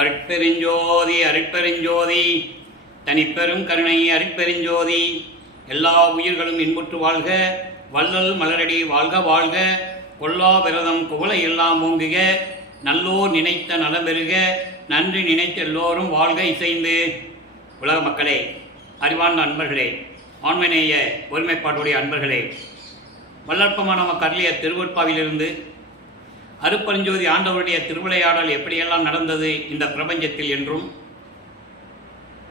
அருட்பெருஞ்சோதி அருட்பெருஞ்சோதி தனிப்பெரும் கருணை அருட்பெருஞ்சோதி. எல்லா உயிர்களும் இன்புற்று வாழ்க, வள்ளல் மலரடி வாழ்க வாழ்க. கொல்லா விரதம் குவளை எல்லாம் ஓங்குக, நல்லோர் நினைத்த நலம்பெறுக. நன்றி நினைத்த எல்லோரும் வாழ்க இசைந்து. உலக மக்களே, அறிவார்ந்த அன்பர்களே, ஆண்மநேய ஒருமைப்பாட்டுடைய அன்பர்களே, வல்லற்பமான நமக்கு அருளிய திருவொற்பாவிலிருந்து அருட்பெருஞ்சோதி ஆண்டவருடைய திருவிளையாடல் எப்படியெல்லாம் நடந்தது இந்த பிரபஞ்சத்தில் என்றும்,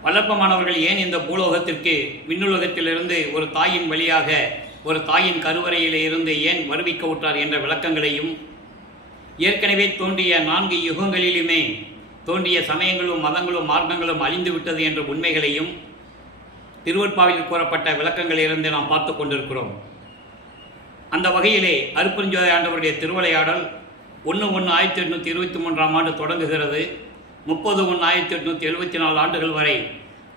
வல்லற்பமானவர்கள் ஏன் இந்த பூலோகத்திற்கு விண்ணுலகத்திலிருந்து ஒரு தாயின் வழியாக ஒரு தாயின் கருவறையிலே இருந்து ஏன் வருவிக்க விட்டார் என்ற விளக்கங்களையும், ஏற்கனவே தோன்றிய 4 யுகங்களிலுமே தோன்றிய சமயங்களும் மதங்களும் மார்க்கங்களும் அழிந்து விட்டது என்ற உண்மைகளையும் திருவொற்பாவில் கூறப்பட்ட விளக்கங்களிலிருந்து நாம் பார்த்து கொண்டிருக்கிறோம். அந்த வகையிலே அருட்பெருஞ்சோதி ஆண்டவருடைய திருவிளையாடல் 1/1/1823 ஆண்டு தொடங்குகிறது. 30/1/1874 ஆண்டுகள் வரை,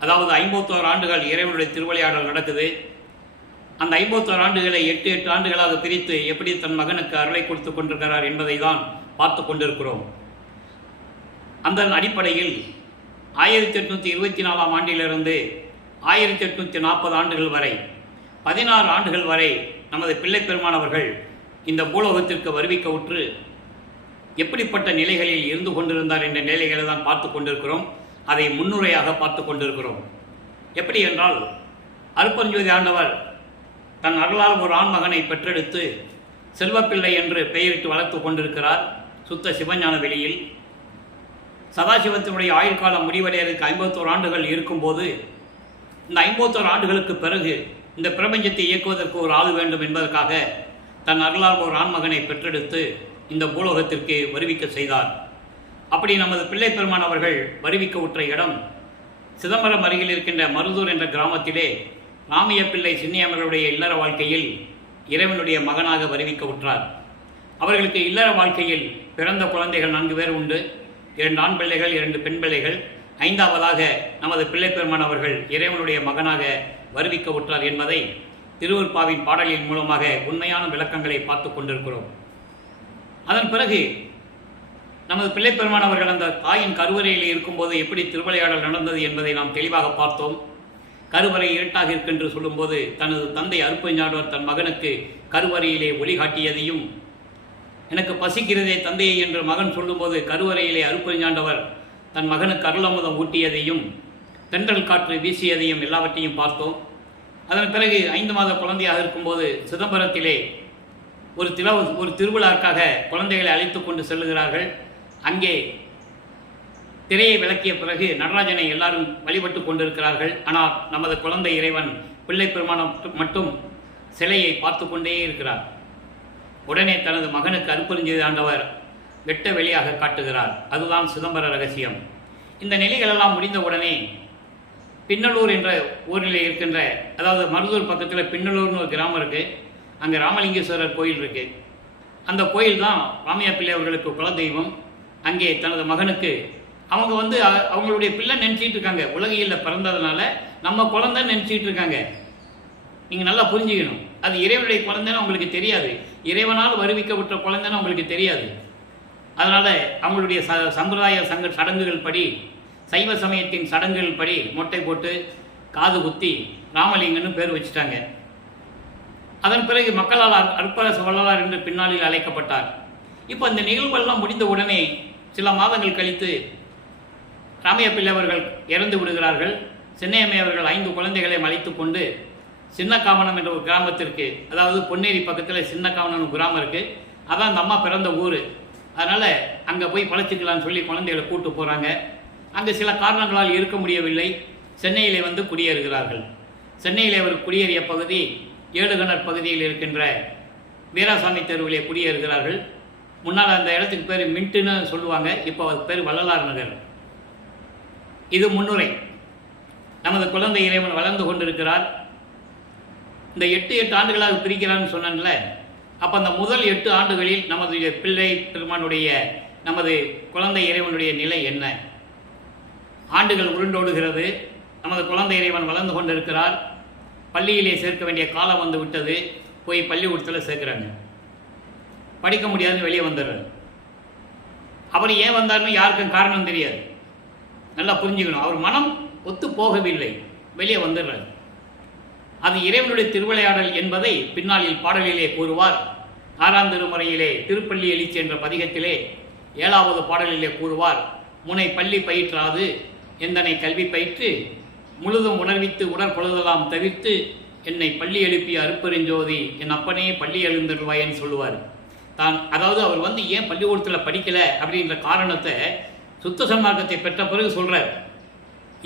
அதாவது 51 ஆண்டுகள் இறைவனுடைய திருவிளையாடல் நடக்குது. அந்த 51 ஆண்டுகளை 8 ஆண்டுகளாக பிரித்து எப்படி தன் மகனுக்கு அருளை கொடுத்து கொண்டிருக்கிறார் என்பதை தான் பார்த்து கொண்டிருக்கிறோம். அந்த அடிப்படையில் 1824 ஆண்டிலிருந்து 1840 ஆண்டுகள் வரை 16 ஆண்டுகள் வரை நமது பிள்ளை பெருமானவர்கள் இந்த பூலோகத்திற்கு வருவிக்க உற்று எப்படிப்பட்ட நிலைகளில் இருந்து கொண்டிருந்தார் என்ற நிலைகளை தான் பார்த்து கொண்டிருக்கிறோம். அதை முன்னுரையாக பார்த்து கொண்டிருக்கிறோம். எப்படி என்றால், அருட்பெருஞ்சோதி ஆண்டவர் தன் அருளால் ஒரு ஆண்மகனை பெற்றெடுத்து செல்வப்பிள்ளை என்று பெயரிட்டு வளர்த்து கொண்டிருக்கிறார். சுத்த சிவஞான வெளியில் சதாசிவத்தினுடைய ஆயுள் காலம் முடிவடைவதற்கு 51 ஆண்டுகள் இருக்கும்போது, இந்த 51 ஆண்டுகளுக்கு பிறகு இந்த பிரபஞ்சத்தை இயக்குவதற்கு ஒரு ஆள் வேண்டும் என்பதற்காக தன் அருளால் ஒரு ஆண்மகனை பெற்றெடுத்து இந்த பூலோகத்திற்கு வருவிக்க செய்தார். அப்படி நமது பிள்ளை பெருமான் அவர்கள் வருவிக்க உற்ற இடம் சிதம்பரம் அருகில் இருக்கின்ற மருதூர் என்ற கிராமத்திலே ராமைய பிள்ளை சின்னியமர்களுடைய இல்லற வாழ்க்கையில் இறைவனுடைய மகனாக வருவிக்க உற்றார். அவர்களுக்கு இல்லற வாழ்க்கையில் பிறந்த குழந்தைகள் 4 பேர் உண்டு. 2 ஆண் பிள்ளைகள், 2 பெண் பிள்ளைகள். 5ஆவதாக நமது பிள்ளை பெருமான் அவர்கள் இறைவனுடைய மகனாக வருவிக்க உற்றார் என்பதை திருவொற்பாவின் பாடலின் மூலமாக உண்மையான விளக்கங்களை பார்த்து கொண்டிருக்கிறோம். அதன் பிறகு நமது பிள்ளை பெருமான் அவர்கள் அந்த தாயின் கருவறையில் இருக்கும்போது எப்படி திருவிளையாடல் நடந்தது என்பதை நாம் தெளிவாக பார்த்தோம். கருவறை இருட்டாக இருக்கென்று சொல்லும்போது தனது தந்தை அருட்பெருஞ்சாண்டவர் தன் மகனுக்கு கருவறையிலே ஒளி காட்டியதையும், எனக்கு பசிக்கிறதே தந்தையை என்று மகன் சொல்லும்போது கருவறையிலே அருட்பெருஞ்சாண்டவர் தன் மகனுக்கு அருளமுதம் ஊட்டியதையும், தென்றல் காற்று வீசியதையும் எல்லாவற்றையும் பார்த்தோம். அதன் பிறகு 5 மாத குழந்தையாக இருக்கும்போது சிதம்பரத்திலே ஒரு திருவிழாக்காக குழந்தைகளை அழைத்து கொண்டு செல்லுகிறார்கள். அங்கே திரையை விளக்கிய பிறகு நடராஜனை எல்லாரும் வழிபட்டு கொண்டிருக்கிறார்கள். ஆனால் நமது குழந்தை இறைவன் பிள்ளை பெருமானம் மட்டும் சிலையை பார்த்து கொண்டே இருக்கிறார். உடனே தனது மகனுக்கு அருட்பெருஞ்சோதி ஆண்டவர் வெட்ட வெளியாக காட்டுகிறார். அதுதான் சிதம்பர ரகசியம். இந்த நிலைகளெல்லாம் முடிந்த உடனே பின்னலூர் என்ற ஊரில் இருக்கின்ற, அதாவது மருதூர் பக்கத்தில் பின்னலூர்னு ஒரு கிராமம் இருக்குது. அங்கே ராமலிங்கேஸ்வரர் கோயில் இருக்குது. அந்த கோயில் தான் ராமையா பிள்ளை அவர்களுக்கு குலதெய்வம். அங்கே தனது மகனுக்கு அவங்க அவங்களுடைய பிள்ளை நினச்சிட்டு இருக்காங்க. உலகியில் பிறந்ததுனால நம்ம குழந்தைன்னு நினச்சிட்டு இருக்காங்க. நீங்கள் நல்லா புரிஞ்சுக்கணும். அது இறைவனுடைய குழந்தைன்னு அவங்களுக்கு தெரியாது. இறைவனால் வருவிக்கப்பட்ட குழந்தைன்னு அவங்களுக்கு தெரியாது. அதனால் அவங்களுடைய சம்பிரதாய சடங்குகள் படி, சைவ சமயத்தின் சடங்குகள் படி மொட்டை போட்டு காது குத்தி ராமலிங்கன்னு பேர் வச்சுட்டாங்க. அதன் பிறகு மக்களால் அற்பரச வள்ளலார் என்று பின்னாளில் அழைக்கப்பட்டார். இப்போ இந்த நிகழ்வுகள்லாம் முடிந்த உடனே சில மாதங்கள் கழித்து ராமையா பிள்ளை அவர்கள் இறந்து விடுகிறார்கள். சின்னையம்மை அவர்கள் 5 குழந்தைகளை அழைத்து கொண்டு சின்னக்காவனம் என்ற ஒரு கிராமத்திற்கு, அதாவது பொன்னேரி பக்கத்தில் சின்னக்காவனம் கிராமம் இருக்குது. அதான் அந்த அம்மா பிறந்த ஊர். அதனால் அங்கே போய் பழச்சிக்கலான்னு சொல்லி குழந்தைகளை கூட்டு போகிறாங்க. அங்கே சில காரணங்களால் இருக்க முடியவில்லை. சென்னையிலே குடியேறுகிறார்கள். சென்னையிலே அவர் குடியேறிய பகுதி ஏழுகணர் பகுதியில் இருக்கின்ற வீராசாமி தெருவிலே குடியேறுகிறார்கள். முன்னால் அந்த இடத்துக்கு பேர் மின்ட்டுன்னு சொல்லுவாங்க. இப்போ அதுக்கு பேர் வள்ளலார் நகர். இது முன்னுரை. நமது குழந்தை இறைவன் வளர்ந்து கொண்டிருக்கிறார். இந்த 8 ஆண்டுகளாக பிரிக்கிறான்னு சொன்னேன்ல. அப்போ அந்த முதல் 8 ஆண்டுகளில் நமது பிள்ளை பெருமானுடைய, நமது குழந்தை இறைவனுடைய நிலை என்ன? ஆண்டுகள் உருண்டோடுகிறது. நமது குழந்தை இறைவன் வளர்ந்து கொண்டிருக்கிறார். பள்ளியிலே சேர்க்க வேண்டிய காலம் வந்து விட்டது. போய் பள்ளிக்கூடத்தில் சேர்க்குறாங்க. படிக்க முடியாதுன்னு வெளியே வந்துடுறாரு. அவர் ஏன் வந்தார்னு யாருக்கும் காரணம் தெரியாது. நல்லா புரிஞ்சுக்கணும். அவர் மனம் ஒத்து போகவில்லை, வெளியே வந்துடுறார். அது இறைவனுடைய திருவிளையாடல் என்பதை பின்னாளில் பாடலிலே கூறுவார். 6ஆம் திருமுறையிலே திருப்பள்ளி எழுச்சி என்ற பதிகத்திலே 7வது பாடலிலே கூறுவார். முனை பள்ளி பயிற்றாது எந்தனை கல்வி பயிற்று முழுதும் உணர்வித்து உடற்பொழுதெல்லாம் தவிர்த்து என்னை பள்ளி எழுப்பிய அருப்பெருஞ்சோதி என் அப்பனே பள்ளி எழுந்தருவாயன்னு சொல்லுவார். அதாவது அவர் ஏன் பள்ளிக்கூடத்தில் படிக்கலை அப்படின்ற காரணத்தை சுத்த சன்மார்க்கத்தை பெற்ற பிறகு சொல்கிறார்.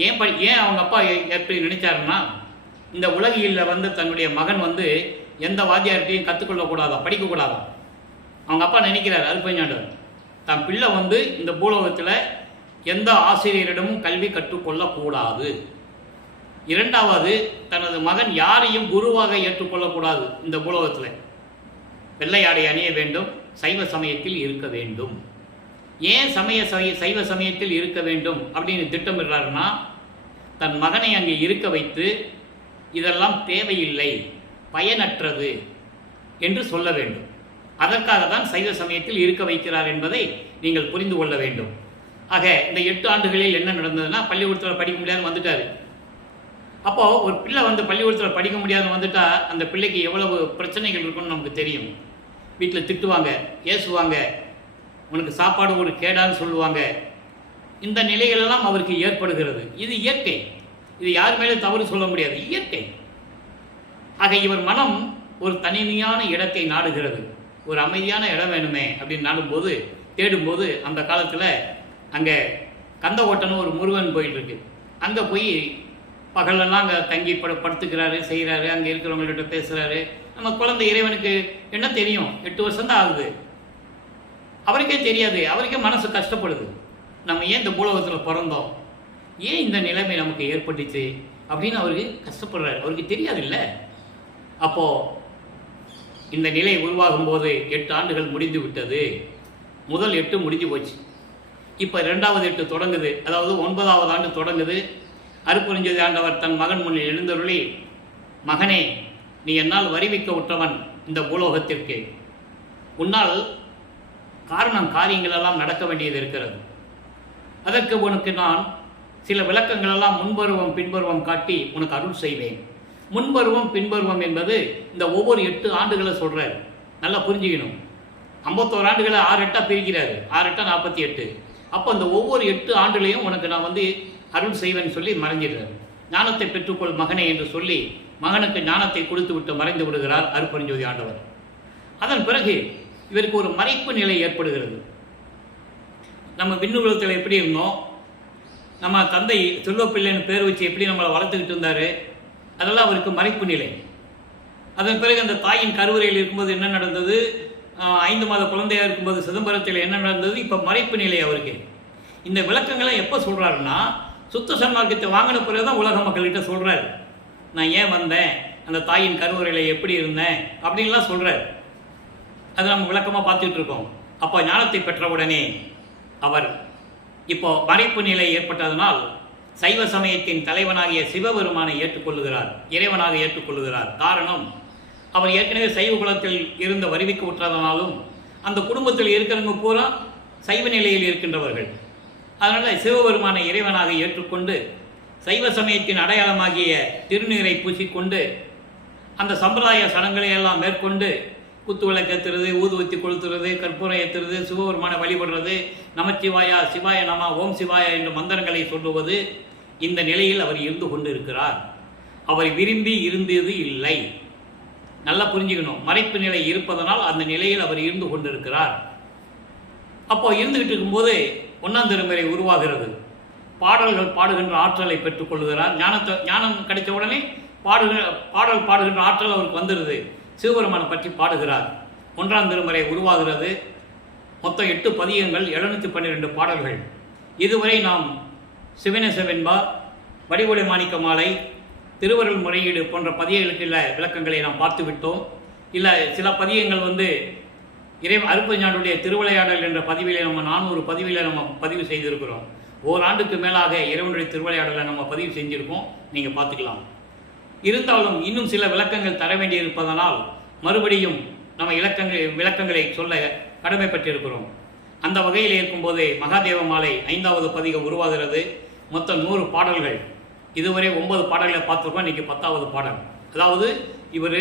ஏன் அவங்க அப்பா எப்படி நினைச்சாருன்னா, இந்த உலகியில் தன்னுடைய மகன் எந்த வாத்தியார்கிட்டையும் கற்றுக்கொள்ளக்கூடாதா, படிக்கக்கூடாதா. அவங்க அப்பா நினைக்கிறார் அருப்பெருஞ்சாண்டவர், தன் பிள்ளை இந்த பூலோகத்தில் எந்த ஆசிரியரிடமும் கல்வி கற்றுக்கொள்ளக்கூடாது. 2வது, தனது மகன் யாரையும் குருவாக ஏற்றுக்கொள்ளக்கூடாது. இந்த பூலோகத்தில் வெள்ளை ஆடை அணிய வேண்டும், சைவ சமயத்தில் இருக்க வேண்டும். ஏன் சைவ சமயத்தில் இருக்க வேண்டும் அப்படின்னு திட்டமிடுறாருன்னா, தன் மகனை அங்கே இருக்க வைத்து இதெல்லாம் தேவையில்லை, பயனற்றது என்று சொல்ல வேண்டும். அதற்காக தான் சைவ சமயத்தில் இருக்க வைக்கிறார் என்பதை நீங்கள் புரிந்து கொள்ள வேண்டும். ஆக இந்த 8 ஆண்டுகளில் என்ன நடந்ததுன்னா, பள்ளிக்கூடத்தில் படிக்க முடியாதுன்னு வந்துட்டார். அப்போது ஒரு பிள்ளை பள்ளிக்கூடத்தில் படிக்க முடியாதுன்னு வந்துட்டா அந்த பிள்ளைக்கு எவ்வளவு பிரச்சனைகள் இருக்குன்னு நமக்கு தெரியும். வீட்டில் திட்டுவாங்க, ஏசுவாங்க, உனக்கு சாப்பாடு ஒரு கேடான்னு சொல்லுவாங்க. இந்த நிலைகளெல்லாம் அவருக்கு ஏற்படுகிறது. இது இயற்கை, இது யார் மேலும் தவறு சொல்ல முடியாது, இயற்கை. ஆக இவர் மனம் ஒரு தனிமையான இடத்தை நாடுகிறது. ஒரு அமைதியான இடம் வேணுமே அப்படின்னு தேடும்போது அந்த காலத்தில் அங்கே கந்தகோட்டன்னு ஒரு முருகன் கோயில் இருக்குது. அங்கே போய் பகலெல்லாம் அங்கே தங்கி படுத்துக்கிறாரு, செய்கிறாரு, அங்கே இருக்கிறவங்கள்ட்ட பேசுகிறாரு. நம்ம குழந்தை இறைவனுக்கு என்ன தெரியும், 8 வருஷம்தான் ஆகுது, அவருக்கே தெரியாது, அவருக்கே மனசு கஷ்டப்படுது. நம்ம ஏன் இந்த பூலோகத்தில் பிறந்தோம், ஏன் இந்த நிலைமை நமக்கு ஏற்பட்டுச்சு அப்படின்னு அவருக்கு கஷ்டப்படுறாரு, அவருக்கு தெரியாது இல்லை. அப்போது இந்த நிலை உருவாகும் போது 8 ஆண்டுகள் முடிந்து விட்டது. முதல் 8 முடிஞ்சு போச்சு. இப்போ 2வது 8 தொடங்குது. அதாவது 9வது ஆண்டு தொடங்குது. அருப்பெருஞ்சோதி ஆண்டவர் தன் மகன் முன் எழுந்தருளி, மகனே, நீ என்னால் வரிவிக்க உற்றவன் இந்த பூலோகத்திற்கு. உன்னால் காரியங்களெல்லாம் நடக்க வேண்டியது இருக்கிறது. அதற்கு உனக்கு நான் சில விளக்கங்களெல்லாம் முன்பருவம் பின்பருவம் காட்டி உனக்கு அருள் செய்வேன். முன்பருவம் பின்பருவம் என்பது இந்த ஒவ்வொரு 8 ஆண்டுகளை சொல்கிறார். நல்லா புரிஞ்சுக்கணும். 51 ஆண்டுகளை 6 8 பிரிக்கிறாரு. 6 8 48. அப்போ இந்த ஒவ்வொரு 8 ஆண்டுலையும் உனக்கு நான் அருள் செய்வேன்னு சொல்லி மறைஞ்சிடுறார். ஞானத்தை பெற்றுக்கொள் மகனே என்று சொல்லி மகனுக்கு ஞானத்தை கொடுத்து விட்டு மறைந்து விடுகிறார் அருப்பெருஞ்சோதி ஆண்டவர். அதன் பிறகு இவருக்கு ஒரு மறைப்பு நிலை ஏற்படுகிறது. நம்ம விண்ணுலகத்தில் எப்படி இருந்தோம், நம்ம தந்தை செல்வப்பிள்ளைன்னு பேர் வச்சு எப்படி நம்மளை வளர்த்துக்கிட்டு இருந்தார், அதெல்லாம் அவருக்கு மறைப்பு நிலை. அதன் பிறகு அந்த தாயின் கருவறையில் இருக்கும்போது என்ன நடந்தது, 5 மாத குழந்தையாக இருக்கும்போது சிதம்பரத்தில் என்ன நடந்தது, இப்போ மறைப்பு நிலை அவருக்கு. இந்த விளக்கங்களை எப்போ சொல்கிறாருன்னா, சுத்த சன்மார்க்கத்தை வாங்கின பிறகு தான் உலக மக்கள்கிட்ட சொல்கிறார். நான் ஏன் வந்தேன், அந்த தாயின் கருவறையில் எப்படி இருந்தேன் அப்படின்லாம் சொல்கிறார். அதை நம்ம விளக்கமாக பார்த்துட்டு இருக்கோம். அப்போ ஞானத்தை பெற்றவுடனே அவர் இப்போ மறைப்பு நிலை ஏற்பட்டதனால் சைவ சமயத்தின் தலைவனாகிய சிவபெருமானை ஏற்றுக்கொள்ளுகிறார், இறைவனாக ஏற்றுக்கொள்ளுகிறார். காரணம், அவர் ஏற்கனவே சைவ குலத்தில் இருந்த வருவிக்கு உற்றதனாலும் அந்த குடும்பத்தில் இருக்கிறவங்க பூரா சைவ நிலையில் இருக்கின்றவர்கள். அதனால் சிவபெருமானை இறைவனாக ஏற்றுக்கொண்டு சைவ சமயத்தின் அடையாளமாகிய திருநீரை பூசிக்கொண்டு அந்த சம்பிரதாய சடங்களை எல்லாம் மேற்கொண்டு குத்து விளக்கு ஏற்றுறது, ஊதுவத்தி கொளுத்துறது, கற்பூரம் ஏற்றுறது, சிவபெருமானை வழிபடுறது, நமச்சிவாயா, சிவாய நம, ஓம் சிவாயா என்ற மந்திரங்களை சொல்லுவது, இந்த நிலையில் அவர் இருந்து கொண்டு இருக்கிறார். அவர் விரும்பி இருந்தது இல்லை. நல்லா புரிஞ்சுக்கணும். மறைப்பு நிலை இருப்பதனால் அந்த நிலையில் அவர் இருந்து கொண்டிருக்கிறார். அப்போ இருந்துகிட்டு இருக்கும்போது 1ஆம் திருமுறை உருவாகிறது. பாடல்கள் பாடுகின்ற ஆற்றலை பெற்றுக்கொள்கிறார். ஞானம் கிடைச்ச உடனே பாடல் பாடுகின்ற ஆற்றல் அவருக்கு வந்துடுது. சிவபெருமானை பற்றி பாடுகிறார். 1ஆம் திருமுறை உருவாகிறது. மொத்தம் 8 பதிகங்கள், 712 பாடல்கள். இதுவரை நாம் சிவனேசவென்பா, வடிவொளி மாணிக்க மாலை, திருவருள் முறையீடு போன்ற பதியங்களுக்கு உள்ள விளக்கங்களை நாம் பார்த்து விட்டோம். இல்லை சில பதியங்கள் அருப்பெருஞ்சாண்டுடைய திருவிளையாடல் என்ற பதிவிலே நம்ம 400 பதிவிலே நம்ம பதிவு செய்திருக்கிறோம். ஓராண்டுக்கு மேலாக இறைவனுடைய திருவிளையாடலை நம்ம பதிவு செஞ்சுருக்கோம், நீங்கள் பார்த்துக்கலாம். இருந்தாலும் இன்னும் சில விளக்கங்கள் தர வேண்டியிருப்பதனால் மறுபடியும் நம்ம விளக்கங்களை சொல்ல கடமைப்பட்டிருக்கிறோம். அந்த வகையில் இருக்கும்போதே மகாதேவ மாலை 5வது பதிகம் உருவாகிறது. மொத்தம் 100 பாடல்கள். இதுவரை 9 பாடல்களை பார்த்துருக்கோம். இன்றைக்கி 10வது பாடல். அதாவது இவர்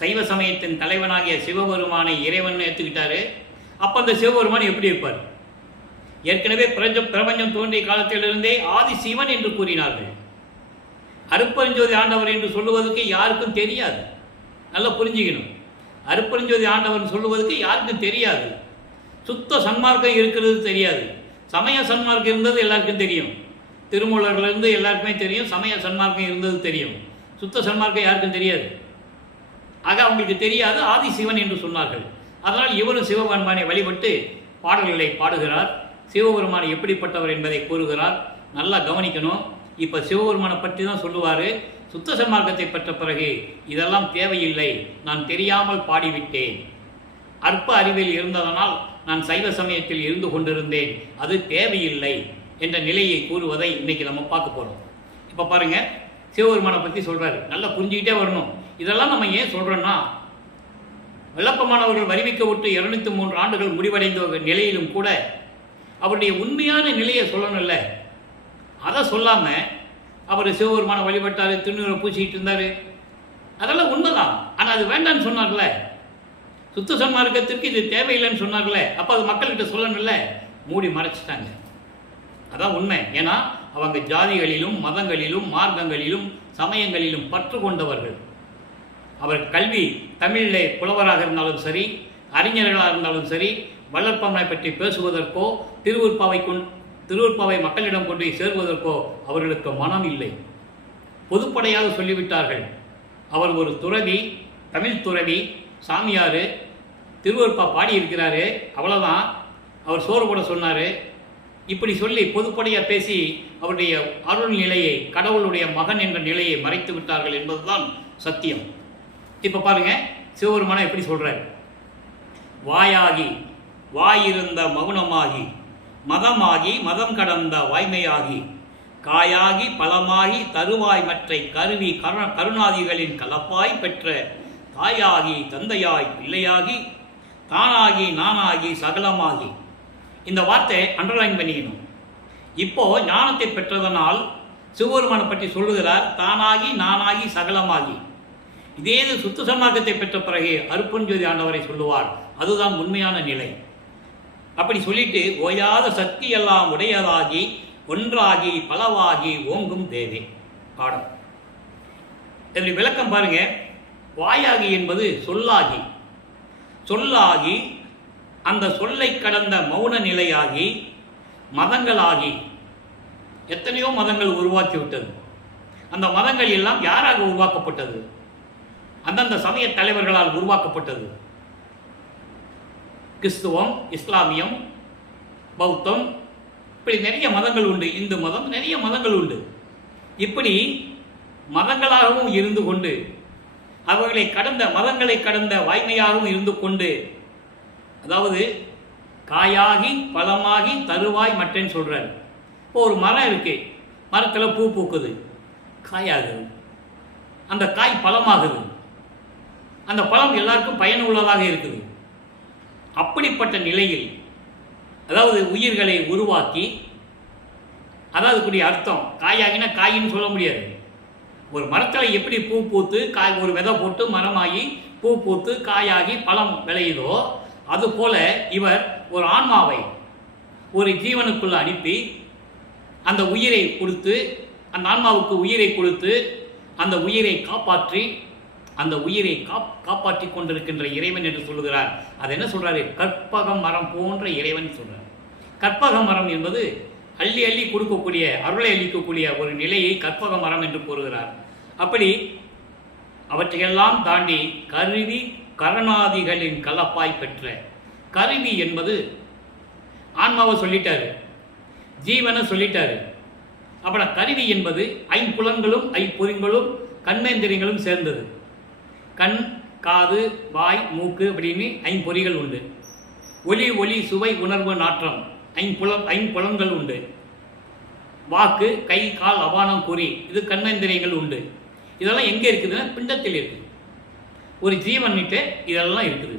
சைவ சமயத்தின் தலைவனாகிய சிவபெருமானை இறைவன் ஏற்றுக்கிட்டாரு. அப்போ அந்த சிவபெருமான் எப்படி இருப்பார்? ஏற்கனவே பிரபஞ்சம் தோன்றிய காலத்திலிருந்தே ஆதி சிவன் என்று கூறினார்கள். அருட்பெருஞ்சோதி ஆண்டவர் என்று சொல்லுவதற்கு யாருக்கும் தெரியாது. நல்லா புரிஞ்சுக்கணும். அருட்பெருஞ்சோதி ஆண்டவர் சொல்லுவதற்கு யாருக்கும் தெரியாது. சுத்த சன்மார்க்கம் இருக்கிறது தெரியாது. சமய சன்மார்க்கம் இருந்தது எல்லாருக்கும் தெரியும். திருமூலர்லேருந்து எல்லாருக்குமே தெரியும். சமய சன்மார்க்கம் இருந்தது தெரியும். சுத்த சன்மார்க்கம் யாருக்கும் தெரியாது. ஆக அவங்களுக்கு தெரியாது. ஆதி சிவன் என்று சொன்னார்கள். அதனால் இவரும் சிவபெருமானை வழிபட்டு பாடல்களை பாடுகிறார். சிவபெருமான் எப்படிப்பட்டவர் என்பதை கூறுகிறார். நல்லா கவனிக்கணும். இப்போ சிவபெருமானை பற்றி தான் சொல்லுவார். சுத்த சன்மார்க்கத்தை பெற்ற பிறகு இதெல்லாம் தேவையில்லை, நான் தெரியாமல் பாடிவிட்டேன், அற்ப அறிவில் இருந்ததனால் நான் சைவ சமயத்தில் இருந்து கொண்டிருந்தேன், அது தேவையில்லை என்ற நிலையை கூறுவதை இன்னைக்கு நம்ம பார்க்க போகிறோம். இப்போ பாருங்கள், சிவபெருமானை பற்றி சொல்கிறாரு. நல்லா புரிஞ்சுக்கிட்டே வரணும். இதெல்லாம் நம்ம ஏன் சொல்கிறோன்னா, விளப்பமானவர்கள் வரிவிக்க விட்டு 203 ஆண்டுகள் முடிவடைந்த நிலையிலும் கூட அவருடைய உண்மையான நிலையை சொல்லணும்ல. அதை சொல்லாமல் அவர் சிவபெருமானை வழிபட்டார், திருநீரை பூசிக்கிட்டு இருந்தார். அதெல்லாம் உண்மைதான். ஆனால் அது வேண்டான்னு சொன்னார்ல. சுத்த சன்மார்க்கத்திற்கு இது தேவையில்லைன்னு சொன்னார்ல. அப்போ அது மக்கள்கிட்ட சொல்லணும்ல. மூடி மறைச்சிட்டாங்க. அதான் உண்மை. ஏன்னா அவங்க ஜாதிகளிலும் மதங்களிலும் மார்க்கங்களிலும் சமயங்களிலும் பற்று கொண்டவர்கள். அவர் கல்வி தமிழிலே புலவராக இருந்தாலும் சரி, அறிஞர்களாக இருந்தாலும் சரி, வள்ளற்பனை பற்றி பேசுவதற்கோ திருவூர்பாவை மக்களிடம் கொண்டு சேருவதற்கோ அவர்களுக்கு மனம் இல்லை. பொதுப்படையாக சொல்லிவிட்டார்கள். அவர் ஒரு துறவி, தமிழ் துறவி, சாமியார், திருவூர்பா பாடியிருக்கிறாரு, அவ்வளோதான். அவர் சோறு போட சொன்னார். இப்படி சொல்லி பொதுப்படையாக பேசி அவருடைய அருள் நிலையை, கடவுளுடைய மகன் என்ற நிலையை மறைத்து விட்டார்கள் என்பதுதான் சத்தியம். இப்போ பாருங்கள், சிவபெருமானை எப்படி சொல்கிறார். வாயாகி வாயிருந்த மௌனமாகி, மதமாகி மதம் கடந்த வாய்மையாகி, காயாகி பலமாகி தருவாய் மற்றை கருவி கருணாதிகளின் கலப்பாய் பெற்ற தாயாகி தந்தையாய் பிள்ளையாகி, தானாகி நானாகி சகலமாகி. இந்த வார்த்தை அண்டர்லைன் பண்ணிக்கணும். இப்போ ஞானத்தை பெற்றதனால் சிவபெருமானை பற்றி சொல்லுகிறார். தானாகி நானாகி சகலமாகி. இதே சுத்த சன்மார்க்கத்தை பெற்ற பிறகு அருட்பெருஞ்சோதி ஆண்டவரை சொல்லுவார். அதுதான் உண்மையான நிலை. அப்படி சொல்லிட்டு, ஓயாத சக்தி எல்லாம் உடையதாகி ஒன்றாகி பலவாகி ஓங்கும் தேவே பாடம். இதனுடைய விளக்கம் பாருங்க. வாயாகி என்பது சொல்லாகி, சொல்லாகி அந்த சொல்லை கடந்த மௌன நிலையாகி, மதங்களாகி, எத்தனையோ மதங்கள் உருவாக்கிவிட்டது. அந்த மதங்கள் எல்லாம் யாராக உருவாக்கப்பட்டது? அந்தந்த சமய தலைவர்களால் உருவாக்கப்பட்டது. கிறிஸ்துவம், இஸ்லாமியம், பௌத்தம், இப்படி நிறைய மதங்கள் உண்டு. இந்து மதம், நிறைய மதங்கள் உண்டு. இப்படி மதங்களாகவும் இருந்து கொண்டு, மதங்களை கடந்த வாய்மையாகவும் இருந்து கொண்டு, அதாவது காயாகி பழமாகி தருவாய் மற்றேன்னு சொல்கிறார். இப்போ ஒரு மரம் இருக்கு, மரத்தில் பூ பூக்குது, காயாகுது, அந்த காய் பழமாகுது, அந்த பழம் எல்லாருக்கும் பயனுள்ளதாக இருக்குது. அப்படிப்பட்ட நிலையில், அதாவது உயிர்களை உருவாக்கி, அதாவது கூடிய அர்த்தம், காயாகினா காயின்னு சொல்ல முடியாது. ஒரு மரத்தில் எப்படி பூ பூத்து காய், ஒரு விதை போட்டு மரமாகி பூ பூத்து காயாகி பழம் விளையுதோ, அதுபோல இவர் ஒரு ஆன்மாவை ஒரு ஜீவனுக்குள்ள அனுப்பி அந்த உயிரை கொடுத்து, அந்த ஆன்மாவுக்கு உயிரை கொடுத்து, அந்த உயிரை காப்பாற்றி, அந்த உயிரை காப்பாற்றி கொண்டிருக்கின்ற இறைவன் என்று சொல்லுகிறார். அது என்ன சொல்றாரு? கற்பக மரம் போன்ற இறைவன் சொல்றார். கற்பக மரம் என்பது அள்ளி அள்ளி கொடுக்கக்கூடிய, அருளை அளிக்கக்கூடிய ஒரு நிலையை கற்பக மரம் என்று கூறுகிறார். அப்படி அவற்றையெல்லாம் தாண்டி கருவி கரணாதிகளின் கலப்பாய் பெற்ற, கருவி என்பது ஆன்மாவை சொல்லிட்டாரு, ஜீவனை சொல்லிட்டாரு. அப்புறம் கருவி என்பது ஐம்புலன்களும் ஐம்பொறிகளும் கண்மேந்திரியங்களும் சேர்ந்தது. கண், காது, வாய், மூக்கு அப்படின்னு ஐம்பொறிகள் உண்டு. ஒலி, ஒளி, சுவை, உணர்வு, நாற்றம் ஐம்புலன்கள் உண்டு. வாக்கு, கை, கால், அபானம், குறி, இது கண்மேந்திரியங்கள் உண்டு. இதெல்லாம் எங்கே இருக்குதுன்னா பிண்டத்தில் இருக்குது. ஒரு ஜீவன்கிட்ட இதெல்லாம் இருக்குது.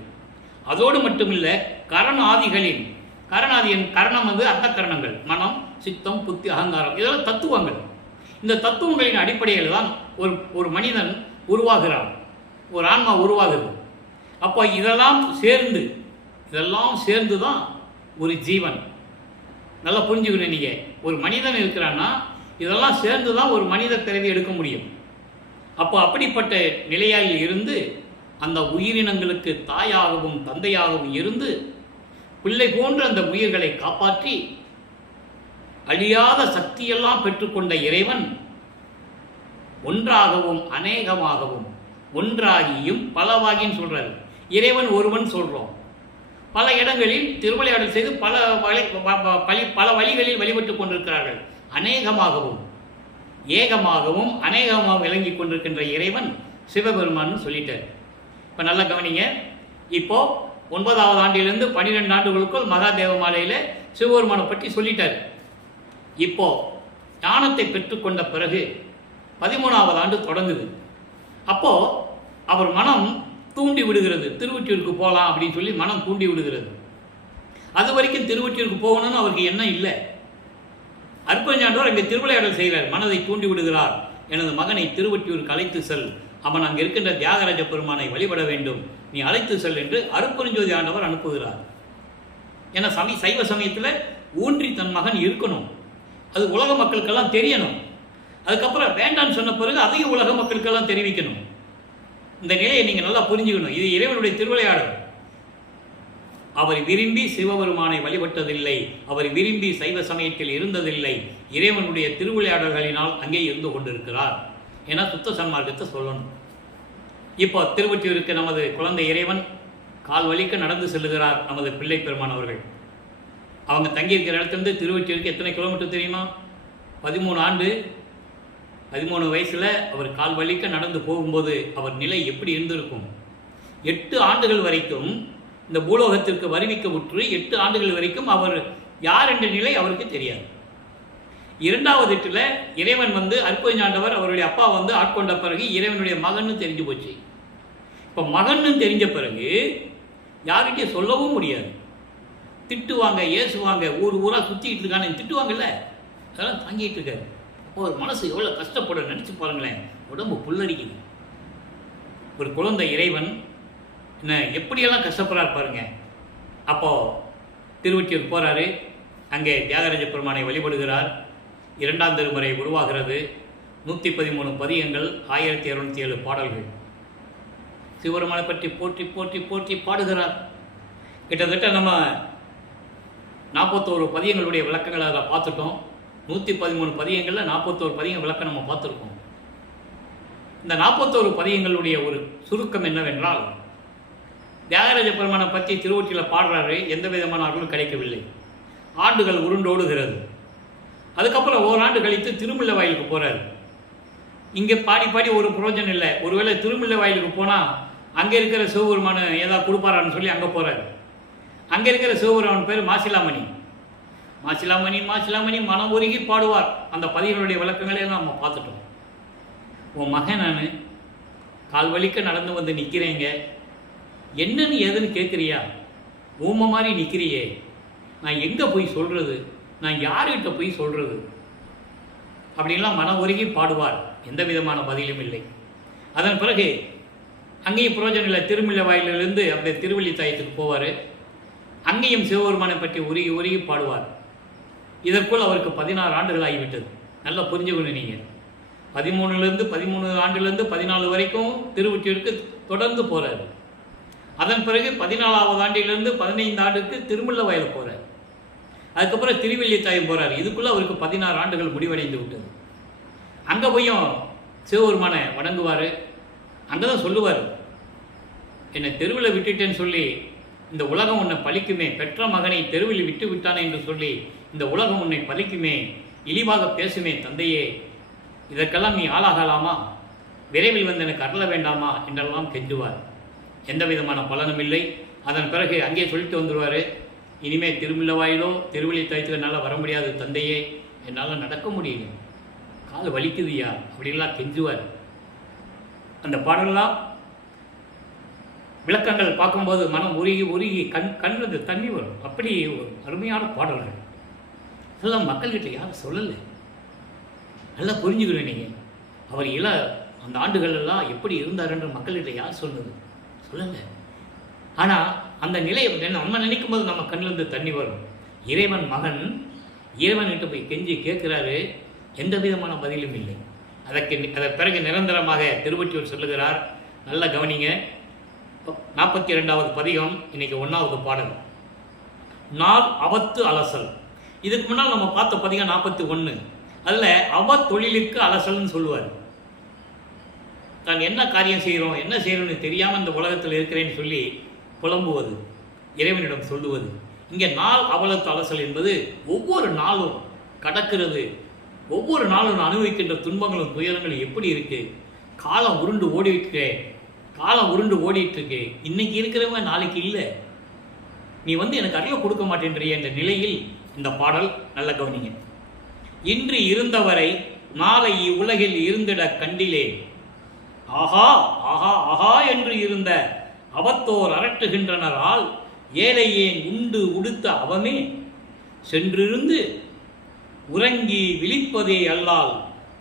அதோடு மட்டுமில்லை, கரணாதிகளின் கரணம் வந்து அந்த கரணங்கள் மனம், சித்தம், புத்தி, அகங்காரம், இதெல்லாம் தத்துவங்கள். இந்த தத்துவங்களின் அடிப்படையில் தான் ஒரு மனிதன் உருவாகிறான், ஒரு ஆன்மா உருவாகுது. அப்போ இதெல்லாம் சேர்ந்து தான் ஒரு ஜீவன். நல்லா புரிஞ்சுக்கணும். நீங்கள் ஒரு மனிதன் இருக்கிறான்னா இதெல்லாம் சேர்ந்து தான் ஒரு மனித பிறவி எடுக்க முடியும். அப்போ அப்படிப்பட்ட நிலையில் இருந்து அந்த உயிரினங்களுக்கு தாயாகவும் தந்தையாகவும் இருந்து பிள்ளை போன்ற அந்த உயிர்களை காப்பாற்றி அழியாத சக்தியெல்லாம் பெற்றுக்கொண்ட இறைவன் ஒன்றாகவும் அநேகமாகவும், ஒன்றாகியும் பலவாகின்னு சொல்றாரு. இறைவன் ஒருவன் சொல்றோம். பல இடங்களில் திருவிளையாடல் செய்து பல வழிகளில் வழிபட்டுக் கொண்டிருக்கிறார்கள். அநேகமாகவும், ஏகமாகவும், அநேகமாகவும் விளங்கி கொண்டிருக்கின்ற இறைவன் சிவபெருமான்னு சொல்லிட்டார். இப்போ நல்லா கவனிங்க. இப்போ 9வது ஆண்டிலிருந்து 12 ஆண்டுகளுக்குள் மகாதேவ மாலையில் சிவபெருமானை பற்றி சொல்லிட்டார். இப்போ ஞானத்தை பெற்றுக்கொண்ட பிறகு 13வது ஆண்டு தொடங்குது. அப்போ அவர் மனம் தூண்டி விடுகிறது, திருவொற்றியூருக்கு போகலாம் அப்படின்னு சொல்லி மனம் தூண்டி விடுகிறது. அது வரைக்கும் திருவொற்றியூருக்கு போகணும்னு அவருக்கு எண்ணம் இல்லை. அற்புதஞாண்டவர் அங்கே திருவிளையாடல் செய்கிறார், மனதை தூண்டி விடுகிறார். எனது மகனை திருவொற்றியூருக்கு அழைத்து செல், அவன் அங்கே இருக்கின்ற தியாகராஜ பெருமானை வழிபட வேண்டும், நீ அழைத்து செல் என்று அருட்பெருஞ்சோதி ஆண்டவர் அனுப்புகிறார். ஏன்னா சைவ சமயத்தில் ஊன்றி தன் மகன் இருக்கணும், அது உலக மக்களுக்கெல்லாம் தெரியணும். அதுக்கப்புறம் வேண்டான்னு சொன்ன பிறகு அதையும் உலக மக்களுக்கெல்லாம் தெரிவிக்கணும். இந்த நிலையை நீங்கள் நல்லா புரிஞ்சுக்கணும். இது இறைவனுடைய திருவிளையாடல். அவர் விரும்பி சிவபெருமானை வழிபட்டதில்லை, அவர் விரும்பி சைவ சமயத்தில் இருந்ததில்லை. இறைவனுடைய திருவிளையாடல்களினால் அங்கே இருந்து கொண்டிருக்கிறார். ஏன்னா சுத்த சன்மார்க்கத்தை சொல்லணும். இப்போ திருவொற்றியூருக்கு நமது குழந்தை இறைவன் கால் வலிக்க நடந்து செல்லுகிறார். நமது பிள்ளை பெருமான் அவர்கள் அவங்க தங்கியிருக்கிற இடத்துலேருந்து திருவொற்றியூருக்கு எத்தனை கிலோமீட்டர் தெரியுமா? 13 ஆண்டு, 13 வயசில் அவர் கால் வலிக்க நடந்து போகும்போது அவர் நிலை எப்படி இருந்திருக்கும்? 8 ஆண்டுகள் வரைக்கும் இந்த பூலோகத்திற்கு வருவிக்க உற்று 8 ஆண்டுகள் வரைக்கும் அவர் யார் என்ற நிலை அவருக்கு தெரியாது. 2வது எட்டில் இறைவன் அற்புதஞாண்டவர் அவருடைய அப்பா ஆட்கொண்ட பிறகு இறைவனுடைய மகன்னு தெரிஞ்சு போச்சு. இப்போ மகன்னு தெரிஞ்ச பிறகு யார்கிட்டையும் சொல்லவும் முடியாது. திட்டுவாங்க, ஏசுவாங்க, ஊராக சுற்றிக்கிட்டு இருக்கான்னு திட்டுவாங்கல்ல, அதெல்லாம் தாங்கிட்டு இருக்காரு. அப்போ ஒரு மனசு எவ்வளோ கஷ்டப்பட நினச்சி பாருங்களேன், உடம்பு புல்லரிக்குது. ஒரு குழந்தை இறைவன் என்ன எப்படியெல்லாம் கஷ்டப்படுறாரு பாருங்க. அப்போது திருவொற்றியூர் போகிறாரு, அங்கே தியாகராஜ பெருமானை வழிபடுகிறார். 2ஆம் திருமுறை உருவாகிறது. 113 பதிகங்கள், 1207 பாடல்கள். சிவபெருமானை பற்றி போற்றி போற்றி போற்றி பாடுகிறார். கிட்டத்தட்ட நம்ம 41 பதிகங்களுடைய விளக்கங்களை அதில் பார்த்துட்டோம். 113 பதிகங்களில் 41 பதிக விளக்கம் நம்ம பார்த்துருக்கோம். இந்த 41 பதிகங்களுடைய ஒரு சுருக்கம் என்னவென்றால், தியாகராஜ பெருமானை பற்றி திருவொற்றியில் பாடுறாரு, எந்த விதமான அருளும் கிடைக்கவில்லை. ஆண்டுகள் உருண்டோடுகிறது. அதுக்கப்புறம் ஓராண்டு கழித்து திருமுல்லை வாயிலுக்கு போகிறார். இங்கே பாடி பாடி ஒரு பிரயோஜனம் இல்லை. ஒருவேளை திருமுல்லை வாயிலுக்கு போனால் அங்கே இருக்கிற சிவபெருமானை ஏதாவது கொடுப்பாரான்னு சொல்லி அங்கே போகிறார். அங்கே இருக்கிற சிவபெருமான் பேர் மாசிலாமணி. மாசிலாமணி மாசிலாமணி மனம் உருகி பாடுவார். அந்த பதிகளுடைய விளக்கங்களையெல்லாம் நம்ம பார்த்துட்டோம். உன் மகன் நான் கால் வலிக்க நடந்து வந்து நிற்கிறேங்க, என்னன்னு ஏதுன்னு கேட்குறியா? ஊமை மாதிரி நிற்கிறியே, நான் எங்கே போய் சொல்கிறது, நான் யார்கிட்ட போய் சொல்கிறது அப்படின்லாம் மன உருகி பாடுவார். எந்த விதமான பதிலும் இல்லை. அதன் பிறகு அங்கேயும் புரோஜனம் இல்லை. திருமுல்லை வாயிலிருந்து அப்படியே திருவள்ளித்தாயத்துக்கு போவார். அங்கேயும் சிவபெருமானை பற்றி உருகி உருகி பாடுவார். இதற்குள் அவருக்கு 16 ஆண்டுகள் ஆகிவிட்டது. நல்லா புரிஞ்சுக்கணும் நீங்கள். 13 ஆண்டுலேருந்து 14 வரைக்கும் திருவொற்றியூருக்கு தொடர்ந்து போகிறார். அதன் பிறகு 14வது ஆண்டிலிருந்து 15 ஆண்டுக்கு திருமுல்லை வாயில போகிறார். அதுக்கப்புறம் திருவள்ளித்தாயம் போகிறார். இதுக்குள்ளே அவருக்கு 16 ஆண்டுகள் முடிவடைந்து விட்டது. அங்கே போயும் சிவபெருமானை வணங்குவார். அங்கே தான் சொல்லுவார், என்னை தெருவில் விட்டுட்டேன்னு சொல்லி இந்த உலகம் உன்னை பழிக்குமே, பெற்ற மகனை தெருவில் விட்டு விட்டானே என்று சொல்லி இந்த உலகம் உன்னை பழிக்குமே, இழிவாக பேசுமே தந்தையே, இதற்கெல்லாம் நீ ஆளாகலாமா, விரைவில் வந்து எனக்கு அருள வேண்டாமா என்றெல்லாம் கெஞ்சுவார். எந்த விதமான பலனும் இல்லை. அதன் பிறகு அங்கே சொல்லிட்டு வந்துடுவார், இனிமேல் திருமுல்லை வாயிலோ திருவள்ளித்தாயத்தில் என்னால் வர முடியாது தந்தையே, என்னால் நடக்க முடியல, கால் வலிக்குதுயா அப்படின்லாம் கெஞ்சுவார். அந்த பாடலாம் விளக்கங்கள் பார்க்கும்போது மனம் உருகி உருகி கண்ணுக்கு தண்ணி வரும். அப்படி ஒரு அருமையான பாடல்கள். அதெல்லாம் மக்கள்கிட்ட யாரும் சொல்லலை. நல்லா புரிஞ்சுக்கணும் நீங்கள். அவர் அந்த ஆண்டுகள் எல்லாம் எப்படி இருந்தாருன்ற மக்கள்கிட்ட யார் சொன்னது? சொல்லலை. ஆனால் அந்த நிலையை நம்ம நினைக்கும் போது நம்ம கண்ணிலிருந்து தண்ணி வரும். இறைவன் மகன் இறைவன்கிட்ட போய் கெஞ்சி கேட்குறாரு, எந்த விதமான பதிலும் இல்லை. அதை பிறகு நிரந்தரமாக திருவொற்றியூர் சொல்லுகிறார். நல்லா கவனிங்க. 42வது பதிகம், இன்னைக்கு 1வது பாடல். நாள் அவத்து அலசல். இதுக்கு முன்னால் நம்ம பார்த்த பதிகம் 41. அதில் தொழிலுக்கு அலசல்னு சொல்லுவார். தான் என்ன காரியம் செய்கிறோம், என்ன செய்கிறோம்னு தெரியாமல் இந்த உலகத்தில் இருக்கிறேன்னு சொல்லி புலம்புவது, இறைவனிடம் சொல்லுவது. இங்கே நாள் அவலத்து அலசல் என்பது ஒவ்வொரு நாளும் கடக்கிறது, ஒவ்வொரு நாளும் அனுபவிக்கின்ற துன்பங்களும் துயரங்களும் எப்படி இருக்கு. காலம் உருண்டு ஓடிட்டு இருக்கு. இன்னைக்கு இருக்கிறவன் நாளைக்கு இல்லை. நீ எனக்கு அறிவை கொடுக்க மாட்டேன்றிய என்ற நிலையில் இந்த பாடல் நல்ல கவனிங்க. இன்று இருந்தவரை நாளை இவ்வுலகில் இருந்திட கண்டிலே, ஆஹா ஆஹா ஆஹா என்று இருந்த அவத்தோர் அரட்டுகின்றனரால் ஏழை ஏன் உண்டு உடுத்த அவமே சென்றிருந்து உறங்கி விழிப்பதே அல்லால்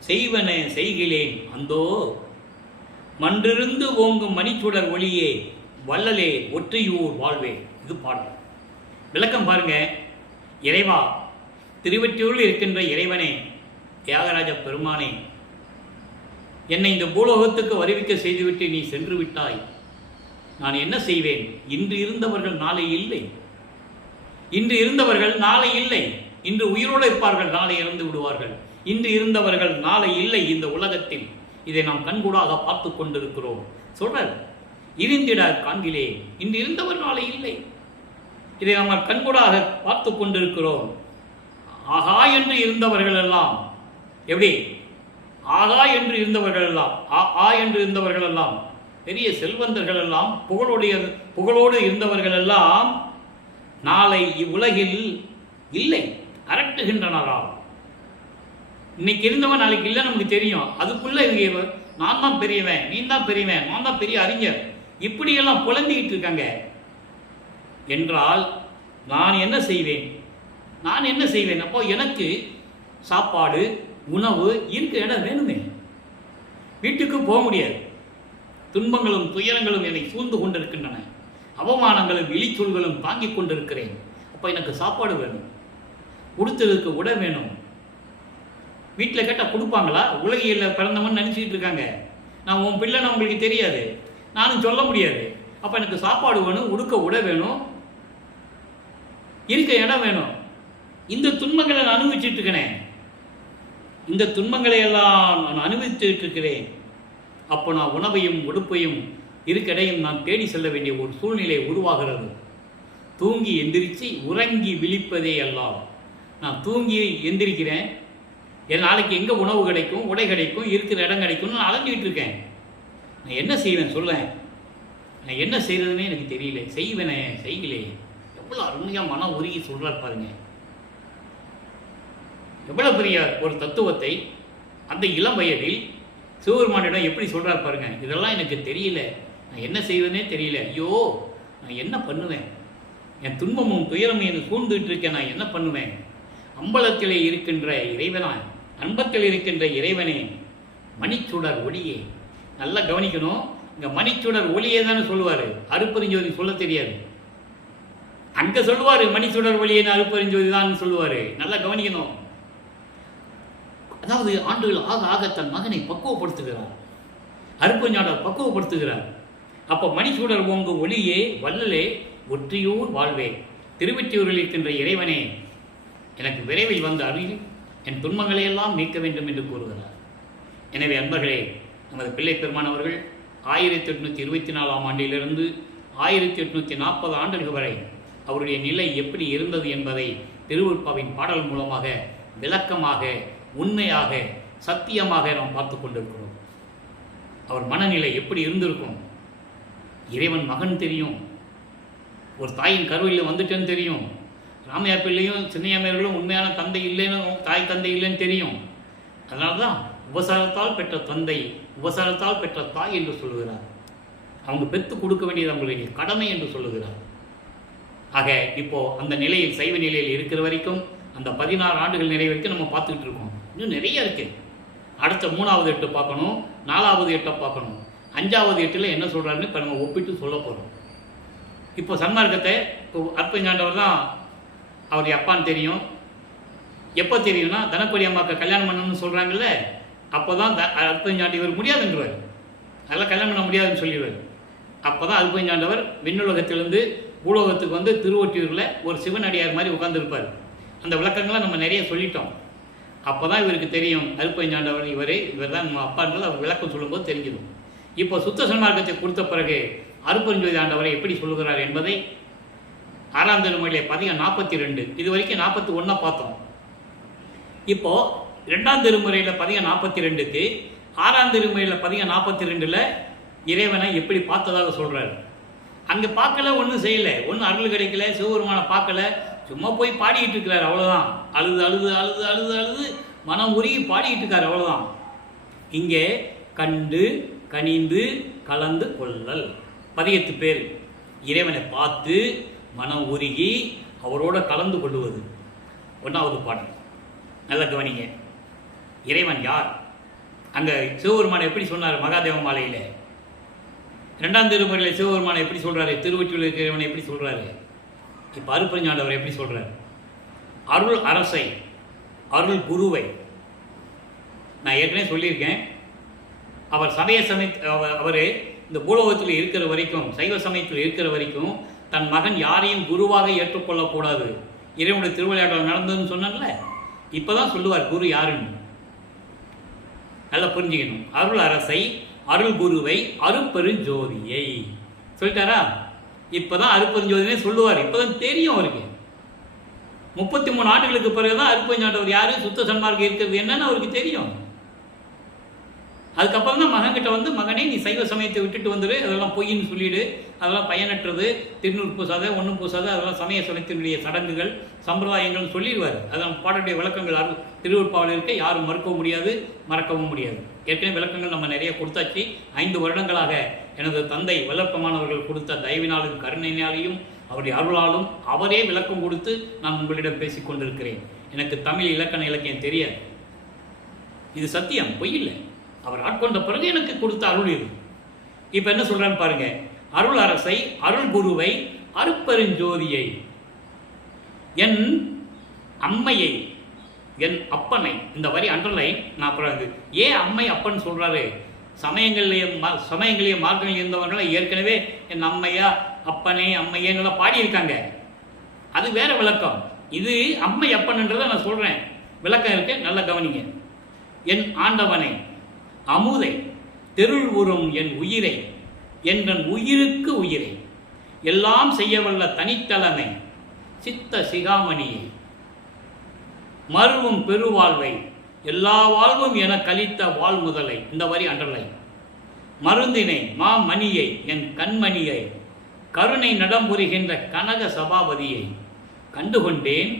செய்வன செய்கிலேன் அந்தோ மன்றிருந்து ஓங்கும் மணிச்சுடர் ஒளியே வள்ளலே ஒற்றையூர் வாழ்வே. இது பாடல். விளக்கம் பாருங்க. இறைவா, திருவொற்றியூரில் இருக்கின்ற இறைவனே, தியாகராஜ பெருமானே, என்னை இந்த பூலோகத்துக்கு வருவிக்க செய்துவிட்டு நீ சென்று விட்டாய். நான் என்ன செய்வேன்? இன்று இருந்தவர்கள் நாளை இல்லை. இன்று உயிரோடு இருப்பார்கள், நாளை இறந்து விடுவார்கள். இன்று இருந்தவர்கள் நாளை இல்லை இந்த உலகத்தில். இதை நாம் கண்கூடாக பார்த்து கொண்டிருக்கிறோம். சொல்றார், இருந்திட காண்கிலே, இன்று இருந்தவர் நாளை இல்லை. இதை நாம் கண்கூடாக பார்த்து கொண்டிருக்கிறோம். ஆகா என்று இருந்தவர்கள் எல்லாம் எப்படி? ஆகா என்று இருந்தவர்கள் எல்லாம், என்று இருந்தவர்கள் எல்லாம், பெரிய செல்வந்தர்கள் எல்லாம், புகழோடு இருந்தவர்கள் எல்லாம் நாளை இவ்வுலகில் இல்லை, அரட்டுகின்றனராம். இன்னைக்கு இருந்தவன் நாளைக்கு இல்லை நமக்கு தெரியும். அதுக்குள்ள நான் தான் பெரியவன், நீ தான் பெரியவன், நான் தான் பெரிய அறிஞர், இப்படியெல்லாம் புலம்பிக்கிட்டு இருக்காங்க என்றால் நான் என்ன செய்வேன்? அப்போ எனக்கு சாப்பாடு, உணவு, இருக்க இடம் வேணுமே. வீட்டுக்கு போக முடியாது. துன்பங்களும் துயரங்களும் என்னை சூழ்ந்து கொண்டிருக்கின்றன. அவமானங்களும் இழிச்சொல்களும் தாங்கிக் கொண்டிருக்கிறேன். அப்போ எனக்கு சாப்பாடு வேணும், கொடுத்ததுக்கு உட வேணும். வீட்டில் கேட்டால் கொடுப்பாங்களா? உலகில் பிறந்தவன் நினச்சிக்கிட்டு இருக்காங்க. நான் உன் பிள்ளைன்னு உங்களுக்கு தெரியாது, நானும் சொல்ல முடியாது. அப்போ எனக்கு சாப்பாடு வேணும், உடுக்க உட வேணும், இருக்க இடம் வேணும். இந்த துன்பங்களை நான் அனுபவிச்சுட்டு இருக்கிறேன். இந்த துன்பங்களை எல்லாம் நான் அனுபவித்துட்டு இருக்கிறேன். அப்போ நான் உணவையும் உடுப்பையும் இருக்கடையும் நான் தேடி செல்ல வேண்டிய ஒரு சூழ்நிலை உருவாகிறது. தூங்கி எந்திரிச்சு உறங்கி விழிப்பதே எல்லாம். நான் தூங்கி எந்திரிக்கிறேன், என் நாளைக்கு எங்கே உணவு கிடைக்கும், உடை கிடைக்கும், இருக்கிற இடம் கிடைக்கும்னு நான் அலைஞ்சிக்கிட்டு இருக்கேன். நான் என்ன செய்வேன் சொல்லேன்? நான் என்ன செய்கிறதுனே எனக்கு தெரியல. செய்வேனே செய்யலே. எவ்வளோ அருமையாக மன உருகி சொல்கிறார் பாருங்க. எவ்வளோ பெரிய ஒரு தத்துவத்தை அந்த இளம் வயதில் சிவபெருமானிடம் எப்படி சொல்கிறார் பாருங்க. இதெல்லாம் எனக்கு தெரியல, நான் என்ன செய்வேனே தெரியல. ஐயோ, நான் என்ன பண்ணுவேன்? என் துன்பமும் துயரமும் எனக்கு சூழ்ந்துட்டு இருக்கேன். நான் என்ன பண்ணுவேன்? அம்பலத்திலே இருக்கின்ற இறைவனா, அன்பத்தில் இருக்கின்ற இறைவனே, மணிச்சுடர் ஒளியே. நல்லா கவனிக்கணும். இங்கே மணிச்சுடர் ஒளியே தானே சொல்லுவார், அருப்பெருஞ்சோதி சொல்ல தெரியாது. அங்கே சொல்லுவார் மணிச்சுடர் ஒளியேன்னு, அருப்பெருஞ்சோதி தான் சொல்லுவார். நல்லா கவனிக்கணும். அதாவது ஆண்டுகள் ஆக ஆக தன் மகனை பக்குவப்படுத்துகிறார், அருப்பெருஞ்சாண்டவர் பக்குவப்படுத்துகிறார். அப்போ மணிச்சுடர் ஓங்கு ஒளியே வள்ளலே ஒற்றியூர் வாழ்வே. திருவொற்றியூரில் இருக்கின்ற இறைவனே, எனக்கு விரைவில் வந்த அருகில் என் துன்பங்களை எல்லாம் நீக்க வேண்டும் என்று கூறுகிறார். எனவே அன்பர்களே, நமது பிள்ளை பெருமான் அவர்கள் 1824ஆம் ஆண்டிலிருந்து 1840 ஆண்டுகள் வரை அவருடைய நிலை எப்படி இருந்தது என்பதை திருவருட்பாவின் பாடல் மூலமாக விளக்கமாக, உண்மையாக, சத்தியமாக நாம் பார்த்து கொண்டிருக்கிறோம். அவர் மனநிலை எப்படி இருந்திருக்கும்? இறைவன் மகன் தெரியும், ஒரு தாயின் கருவியில் வந்துட்டேன்னு தெரியும், ராமையா பிள்ளையும் சின்னையாமையர்களும் உண்மையான தந்தை இல்லைன்னு, தாய் தந்தை இல்லைன்னு தெரியும். அதனால தான் உபசாரத்தால் பெற்ற தந்தை, உபசாரத்தால் பெற்ற தாய் என்று சொல்லுகிறார். அவங்க பெற்று கொடுக்க வேண்டியது அவங்களுடைய கடமை என்று சொல்லுகிறார். ஆக இப்போ அந்த நிலையில், சைவ நிலையில் இருக்கிற வரைக்கும் அந்த 16 ஆண்டுகள் நிறைவேற்க நம்ம பார்த்துக்கிட்டு இருக்கோம். இன்னும் நிறைய இருக்குது. அடுத்த 3வது எட்டு பார்க்கணும், 4வது எட்டை பார்க்கணும், 5வது எட்டில் என்ன சொல்கிறாருன்னு இப்போ நம்ம ஒப்பிட்டு சொல்ல போகிறோம். இப்போ சன்மார்க்கத்தை இப்போ அற்பஞாண்டவர் தான் அவர் அப்பான்னு தெரியும். எப்போ தெரியும்னா தனப்படி அம்மாவுக்கு கல்யாணம் பண்ணணும்னு சொல்கிறாங்கல்ல, அப்போ தான் அற்பஞாண்டி இவர் முடியாதுன்றவர், அதெல்லாம் கல்யாணம் பண்ண முடியாதுன்னு சொல்லிடுவார். அப்போ தான் அற்பஞாண்டவர் விண்ணுலகத்திலிருந்து பூலோகத்துக்கு வந்து திருவொற்றியூரில் ஒரு சிவனடியார் மாதிரி உட்காந்துருப்பார். அந்த விளக்கங்களை நம்ம நிறைய சொல்லிட்டோம். அப்போ தான் இவருக்கு தெரியும் அற்பஞாண்டவர் இவர் தான் நம்ம அப்பான்றது அவர் விளக்கம் சொல்லும்போது தெரிஞ்சிடும். இப்போ சுத்த சன்மார்க்கத்தை கொடுத்த பிறகு அருட்பெருஞ்சோதி ஆண்டவரை எப்படி சொல்லுகிறார் என்பதை 6ஆம் திருமுறையிலே பதிகம் 42, இது வரைக்கும் 41 பார்த்தோம். இப்போது 2ஆம் திருமுறையில் பதிகம் 42க்கு 6ஆம் திருமுறையில் பதிகம் 42ல் இறைவனை எப்படி பார்த்ததாக சொல்கிறார். அங்கே பார்க்கல, ஒன்றும் செய்யலை, ஒன்றும் அருள் கிடைக்கல, சிவபெருமானை பார்க்கல, சும்மா போய் பாடிக்கிட்டு இருக்கிறார், அவ்வளோதான். அழுது அழுது அழுது அழுது அழுது மனம் உருகி பாடிக்கிட்டு இருக்கார், அவ்வளோதான். இங்கே கண்டு கனிந்து கலந்து கொள்ளல் பதிகத்து பேர். இறைவனை பார்த்து மனம் உருகி அவரோட கலந்து கொள்ளுவது 1வது பாடல். நல்ல கவனிங்க. இறைவன் யார்? அங்கே சிவபெருமானை எப்படி சொன்னார் மகாதேவ மாலையில்? 2ஆம் திருமுறையில் சிவபெருமானை எப்படி சொல்கிறாரு? திருவொற்றியூரில் இருக்கிறவனை எப்படி சொல்கிறாரு? இப்போ அருட்பெருஞ்சாண்டவர் எப்படி சொல்கிறார்? அருள் அரசை, அருள் குருவை. நான் ஏற்கனவே சொல்லியிருக்கேன், அவர் அவர் இந்த பூலோகத்தில் இருக்கிற வரைக்கும், சைவ சமயத்தில் இருக்கிற வரைக்கும் தன் மகன் யாரையும் குருவாக ஏற்றுக்கொள்ளக்கூடாது. இறைவனுடைய திருவிளையாடல் நடந்ததுன்னு சொன்னான்ல, இப்போ தான் சொல்லுவார் குரு யாருன்னு. நல்லா புரிஞ்சுக்கணும். அருள் அரசை, அருள் குருவை, அருட்பெருஞ்சோதியை சொல்லிட்டாரா? இப்போ தான் அருட்பெருஞ்சோதினே சொல்லுவார். இப்போ தான் தெரியும் அவருக்கு. 33 ஆண்டுகளுக்கு பிறகு தான் அருட்பெருஞ்சாண்டவர் யார், சுத்த சன்மார்க்கம் இருக்கிறது என்னன்னு அவருக்கு தெரியும். அதுக்கப்புறம் தான் மகன்கிட்ட வந்து, மகனே நீ சைவ சமயத்தை விட்டுட்டு வந்துடு, அதெல்லாம் பொய்ன்னு சொல்லிடு, அதெல்லாம் பயனற்றது, திருநூறு பூசாத, ஒன்றும் பூசாத, அதெல்லாம் சமய சமயத்தினுடைய சடங்குகள் சம்பிரதாயங்கள்னு சொல்லிடுவார். அதெல்லாம் பாடக்கூடிய விளக்கங்கள் திருவருட்பாவில் இருக்க யாரும் மறுக்கவும் முடியாது, மறக்கவும் முடியாது. ஏற்கனவே விளக்கங்கள் நம்ம நிறைய கொடுத்தாச்சு. 5 வருடங்களாக எனது தந்தை வல்லப்பமானவர்கள் கொடுத்த தயவினாலும் கருணையினாலையும் அவருடைய அருளாலும் அவரே விளக்கம் கொடுத்து நான் உங்களிடம் பேசிக் கொண்டிருக்கிறேன். எனக்கு தமிழ் இலக்கண இலக்கியம் தெரியாது, இது சத்தியம், பொய் இல்லை. அவர் ஆட்கொண்ட பிறகு எனக்கு கொடுத்த அருள் இது. இப்போ என்ன சொல்றான்னு பாருங்க. அருள் அரசை, அருள் குருவை, அருட்பெருஞ்சோதியை, என் அம்மையை, என் அப்பனை. இந்த வரி அண்டர்லைன். நான் அப்புறம் ஏன் அம்மை அப்பன் சொல்றாரு? சமயங்கள்லேயே மார்க்கங்கள் இருந்தவர்களை ஏற்கனவே என் அம்மையா அப்பனே அம்மையேன்னு பாடியிருக்காங்க. அது வேற விளக்கம். இது அம்மை அப்பன்ன்றதை நான் சொல்றேன், விளக்கம் இருக்கு, நல்லா கவனிங்க. என் ஆண்டவனை, அமுதை, தெருள் உறும் என் உயிரை, என்றன் உயிருக்கு உயிரை, எல்லாம் செய்யவல்ல தனித்தலைமை, சித்த சிகாமணியை, மருவும் பெருவாழ்வை, எல்லா வாழ்வும் என கழித்த வாழ் முதலை. இந்த வரி அண்டர்லைன். மருந்தினை, மாமணியை, என் கண்மணியை, கருணை நடம்புரிகின்ற கனக சபாபதியை, கண்டுகொண்டேன்,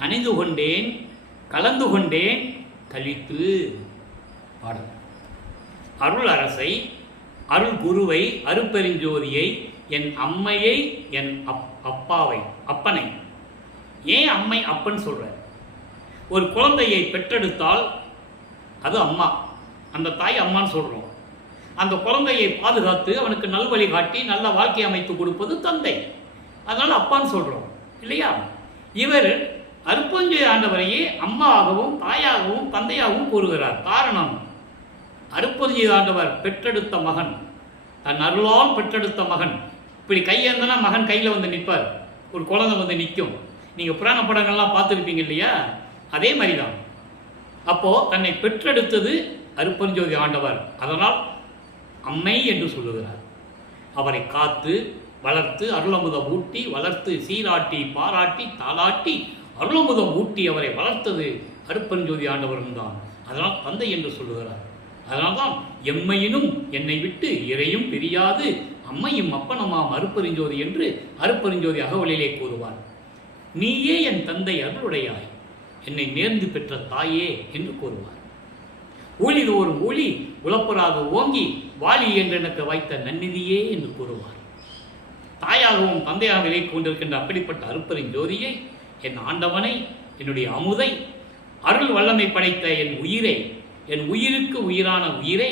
கனிந்து கொண்டேன், கலந்து கொண்டேன், கழித்து. பாடல். அருள் அரசை, அருள் குருவை, அருட்பெருஞ்சோதியை, என் அம்மையை, என் அப்பாவை, அப்பனை. ஏன் அம்மை அப்பன் சொல்ற? ஒரு குழந்தையை பெற்றெடுத்தால் அது அம்மா, அந்த தாய் அம்மான்னு சொல்றோம். அந்த குழந்தையை பாதுகாத்து அவனுக்கு நல்வழி காட்டி நல்ல வாழ்க்கை அமைத்து கொடுப்பது தந்தை, அதனால அப்பான்னு சொல்றோம் இல்லையா? இவர் அருட்பெருஞ்சோதி ஆண்டவரையே அம்மாவாகவும் தாயாகவும் தந்தையாகவும் கூறுகிறார். காரணம், அருட்பெருஞ்சோதி ஆண்டவர் பெற்றெடுத்த மகன், தன் அருளால் பெற்றெடுத்த மகன். இப்படி கையேந்தனா மகன் கையில் வந்து நிற்பார், ஒரு குழந்தை வந்து நிற்கும். நீங்கள் புராண படங்கள்லாம் பார்த்துருப்பீங்க இல்லையா? அதே மாதிரி தான். அப்போது தன்னை பெற்றெடுத்தது அருட்பெருஞ்சோதி ஆண்டவர், அதனால் அம்மை என்று சொல்லுகிறார். அவரை காத்து வளர்த்து அருளமுதம் ஊட்டி வளர்த்து சீராட்டி பாராட்டி தாளாட்டி அருளமுதம் ஊட்டி அவரை வளர்த்தது அருட்பெருஞ்சோதி ஆண்டவரும் தான். அதனால் தந்தை என்று சொல்லுகிறார். அதனால்தான் எம்மையினும் என்னை விட்டு இறையும் பிரியாது அம்மையும் அப்பனமாம் அருட்பெருஞ்சோதி என்று அருட்பெருஞ்சோதி அகவலிலே கூறுவார். நீயே என் தந்தை அருளுடையாய், என்னை நேர்ந்து பெற்ற தாயே என்று கூறுவார். ஊழிதோறும் ஊழி உளப்பராக ஓங்கி வாலி என்று எனக்கு வைத்த நன்னிதியே என்று கூறுவார். தாயாகவும் தந்தையாக விலை கொண்டிருக்கின்ற அப்படிப்பட்ட அருட்பெருஞ்சோதியை, என் ஆண்டவனை, என்னுடைய அமுதை, அருள் வல்லமை படைத்த என் உயிரை, என் உயிருக்கு உயிரான உயிரை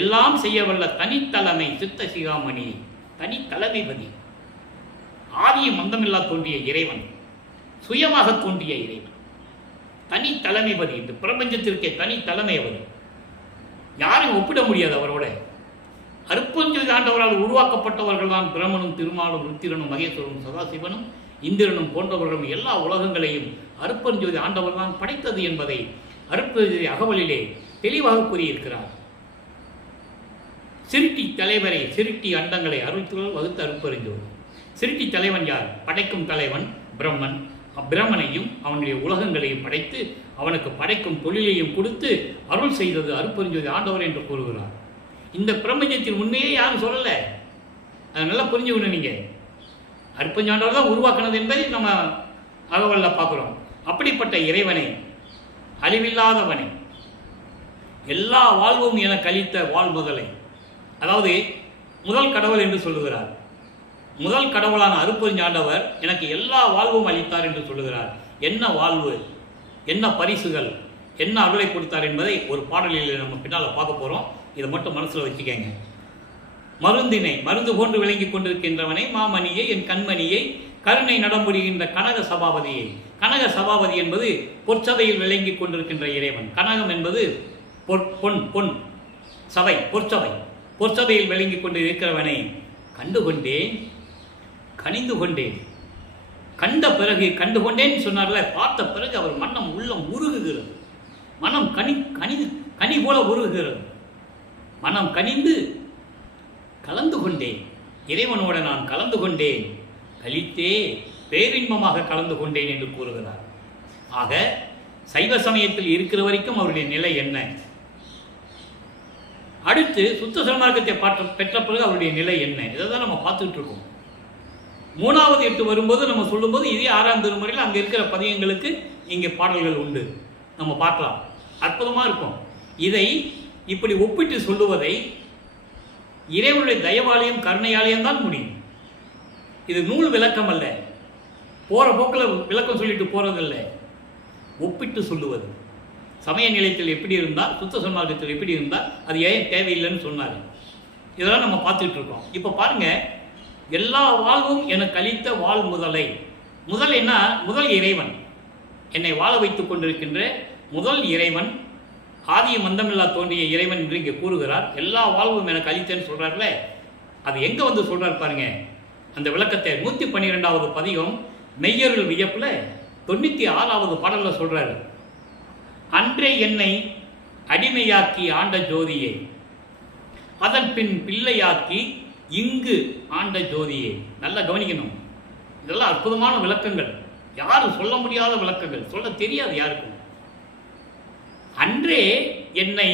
எல்லாம் செய்ய வல்ல தனித்தலைமை சித்த சிகாமணி, தனித்தலைமைபதி, ஆதியும் மந்தமில்லா தோன்றிய இறைவன், சுயமாக தோன்றிய இறைவன், தனி தலைமைபதி. இந்த பிரபஞ்சத்திற்கே தனி தலைமை அவர். யாரும் ஒப்பிட முடியாது அவரோட. அருப்பஞ்சொலி ஆண்டவரால் உருவாக்கப்பட்டவர்கள் தான் பிரமனும் திருமாலும் ருத்திரனும் மகேஸ்வரனும் சதாசிவனும் இந்திரனும் போன்றவர்களும் எல்லா உலகங்களையும் அருப்பஞ்சொலி ஆண்டவர் தான் படைத்தது என்பதை அருப்பஞ்சொலி அகவலிலே தெளிவாக கூறியிருக்கிறார். சிருட்டி தலைவரை, சிருட்டி அண்டங்களை அருள்துகள் வகுத்த அருப்பெருஞ்சோதி. சிருட்டி தலைவன் யார்? படைக்கும் தலைவன் பிரம்மன். அப்பிரமனையும் அவனுடைய உலகங்களையும் படைத்து அவனுக்கு படைக்கும் தொழிலையும் கொடுத்து அருள் செய்தது அருப்பெருஞ்சோதி ஆண்டவர் என்று கூறுகிறார். இந்த பிரபஞ்சத்தின் உண்மையே யாரும் சொல்லலை. அதை நல்லா புரிஞ்சுக்கணும். நீங்கள் அருப்பெருஞ்சாண்டவர் தான் உருவாக்கினது என்பதை நம்ம அகவல்ல பார்க்குறோம். அப்படிப்பட்ட இறைவனை, அழிவில்லாதவனை, எல்லா வாழ்வும் என கழித்த வாழ் முதலை, அதாவது முதல் கடவுள் என்று சொல்லுகிறார். முதல் கடவுளான அருப்பெருஞ்சாண்டவர் எனக்கு எல்லா வாழ்வும் அளித்தார் என்று சொல்லுகிறார். என்ன வாழ்வு, என்ன பரிசுகள், என்ன அருளை கொடுத்தார் என்பதை ஒரு பாடலில் நம்ம பின்னால் பார்க்க போகிறோம். இதை மட்டும் மனசில் வச்சுக்கங்க. மருந்தினை மருந்து போன்று விளங்கி கொண்டிருக்கின்றவனை, மாமணியை, என் கண்மணியை, கருணை நடமுடிகின்ற கனக சபாபதியை. கனக சபாபதி என்பது பொற்சபையில் விளங்கி கொண்டிருக்கின்ற இறைவன். கனகம் என்பது பொன், பொன் சபை, பொற்சபை. பொற்சபையில் விளங்கி கொண்டு இருக்கிறவனை கண்டுகொண்டேன், கனிந்து கொண்டேன். கண்ட பிறகு கண்டுகொண்டேன்னு சொன்னார்ல, பார்த்த பிறகு அவர் மனம் உள்ளம் உருகுகிறது. மனம் கனி போல உருகுகிறது. மனம் கனிந்து கலந்து கொண்டேன், இறைவனோட நான் கலந்து கொண்டேன், கழித்தே பேரின்பமாக கலந்து கொண்டேன் என்று கூறுகிறார். ஆக சைவ சமயத்தில் இருக்கிற வரைக்கும் அவருடைய நிலை என்ன? அடுத்து சுத்த சன்மார்க்கத்தை பெற்ற பிறகு அவருடைய நிலை என்ன? இதை தான் நம்ம பார்த்துக்கிட்டு இருக்கோம். 3வது 8 வரும்போது நம்ம சொல்லும்போது இதே 6ஆம் திருமுறையில் அங்கே இருக்கிற பதியங்களுக்கு இங்கே பாடல்கள் உண்டு, நம்ம பார்க்கலாம். அற்புதமாக இருக்கும். இதை இப்படி ஒப்பிட்டு சொல்லுவதை இறைவனுடைய தயவாலயம் கருணையாலயம் தான் முடியும். இது நூல் விளக்கம் அல்ல, போகிற போக்கில் விளக்கம் சொல்லிட்டு போகிறதில்லை, ஒப்பிட்டு சொல்லுவது. சமய நிலையத்தில் எப்படி இருந்தால், சுத்த சன்மார்க்கத்தில் எப்படி இருந்தால், அது ஏன் தேவையில்லைன்னு சொன்னார். இதெல்லாம் நம்ம பார்த்துட்டு இருக்கோம். இப்போ பாருங்க, எல்லா வாழ்வும் எனக்கு அளித்த வாழ் முதலை. முதல் என்ன? முதல் இறைவன், என்னை வாழ வைத்துக் கொண்டிருக்கின்ற முதல் இறைவன், ஆதியும் மந்தமில்லா தோன்றிய இறைவன் என்று இங்கே கூறுகிறார். எல்லா வாழ்வும் எனக்கு அளித்தேன்னு சொல்றாருல, அது எங்க வந்து சொல்றாரு பாருங்க. அந்த விளக்கத்தை 112வது பதிகம் மெய்யருள் வியப்புல 96வது பாடல்ல சொல்றாரு. அன்றே என்னை அடிமையாக்கி ஆண்ட ஜோதியை, அதன் பின் பிள்ளையாக்கி இங்கு ஆண்ட ஜோதியை. நல்லா கவனிக்கணும். இதெல்லாம் அற்புதமான விளக்கங்கள், யாரும் சொல்ல முடியாத விளக்கங்கள், சொல்ல தெரியாது யாருக்கும். அன்றே என்னை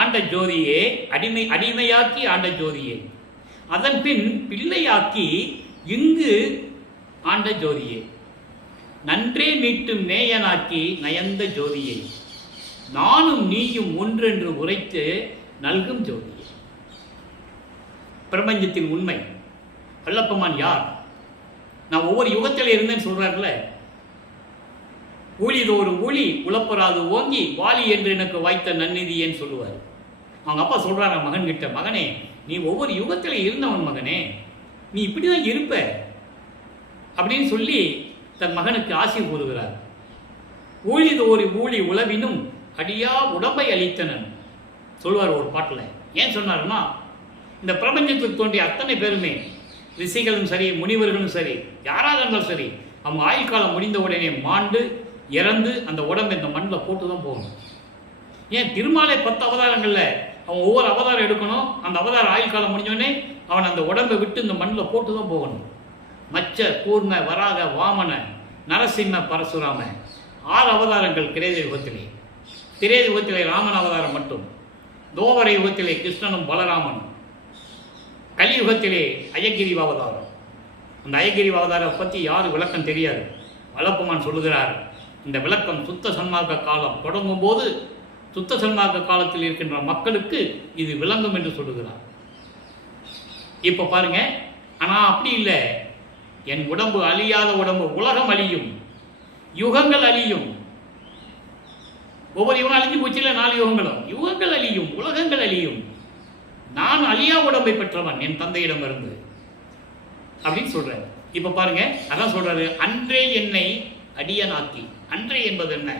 ஆண்ட ஜோதியே, அடிமையாக்கி ஆண்ட ஜோதியே, அதன் பின் பிள்ளையாக்கி இங்கு ஆண்ட ஜோதியே, நன்றே மீட்டும் நேயனாக்கி நயந்த ஜோதியை, நானும் நீயும் ஒன்றென்று உரைத்து நல்கும் ஜோதியை. பிரபஞ்சத்தின் உண்மை. வல்லப்பமான் யார்? நான் ஒவ்வொரு யுகத்தில் இருந்தேன்னு சொல்றாருல, ஊழிதோறும் ஊழி உழப்பராது ஓங்கி வாலி என்று எனக்கு வாய்த்த நன்னிதியேன்னு சொல்லுவார். அவங்க அப்பா சொல்றாங்க மகன் கிட்ட, மகனே நீ ஒவ்வொரு யுகத்தில் இருந்தவன் மகனே, நீ இப்படிதான் இருப்ப அப்படின்னு சொல்லி தன் மகனுக்கு ஆசி கூறுகிறார். ஊழிதோறு ஊழி உழவினும் அடியா உடம்பை அளித்தனன் சொல்வார் ஒரு பாட்டில். ஏன் சொன்னார்னா, இந்த பிரபஞ்சத்தில் தோன்றிய அத்தனை பேருமே, ரிஷிகளும் சரி, முனிவர்களும் சரி, யாராக இருந்தாலும் சரி, அவங்க ஆயுள் காலம் முடிந்த உடனே மாண்டு இறந்து அந்த உடம்பை இந்த மண்ணில் போட்டு தான் போகணும். ஏன் திருமாலை 10 அவதாரங்களில் அவன் ஒவ்வொரு அவதாரம் எடுக்கணும். அந்த அவதார ஆயுள் காலம் முடிஞ்சோடனே அவன் அந்த உடம்பை விட்டு இந்த மண்ணில் போட்டு தான் போகணும். மச்ச, கூர்ம, வராக, வாமன, நரசிம்ம, பரசுராம 6 அவதாரங்கள் கிரேத யுகத்திலே. திரேத யுகத்திலே ராமன் அவதாரம் மட்டும், தோவர யுகத்திலே கிருஷ்ணனும் பலராமனும், கலியுகத்திலே அயகிரி அவதாரம். அந்த அயகிரி அவதாரம் பற்றி யாரும் விளக்கம் தெரியாது. வல்லப்பமான் சொல்லுகிறார், இந்த விளக்கம் சுத்த சன்மார்க்க காலம் தொடங்கும் போது சுத்த சன்மார்க்க காலத்தில் இருக்கின்ற மக்களுக்கு இது விளங்கும் என்று சொல்லுகிறார். இப்போ பாருங்க, ஆனால் அப்படி இல்லை. என் உடம்பு அழியாத உடம்பு, உலகம் அழியும், யுகங்கள் அழியும். ஒவ்வொரு யுகம் அழிஞ்சு போச்சுல, 4 யுகங்களும். யுகங்கள் அழியும், உலகங்கள் அழியும். நான் அழியா உடம்பை பெற்றவன் என் தந்தையிடம் இருந்து அப்படின்னு சொல்றாரு. இப்ப பாருங்க, அதான் சொல்றாரு, அன்றே என்னை அடியனாக்கி. அன்றே என்பது என்ன?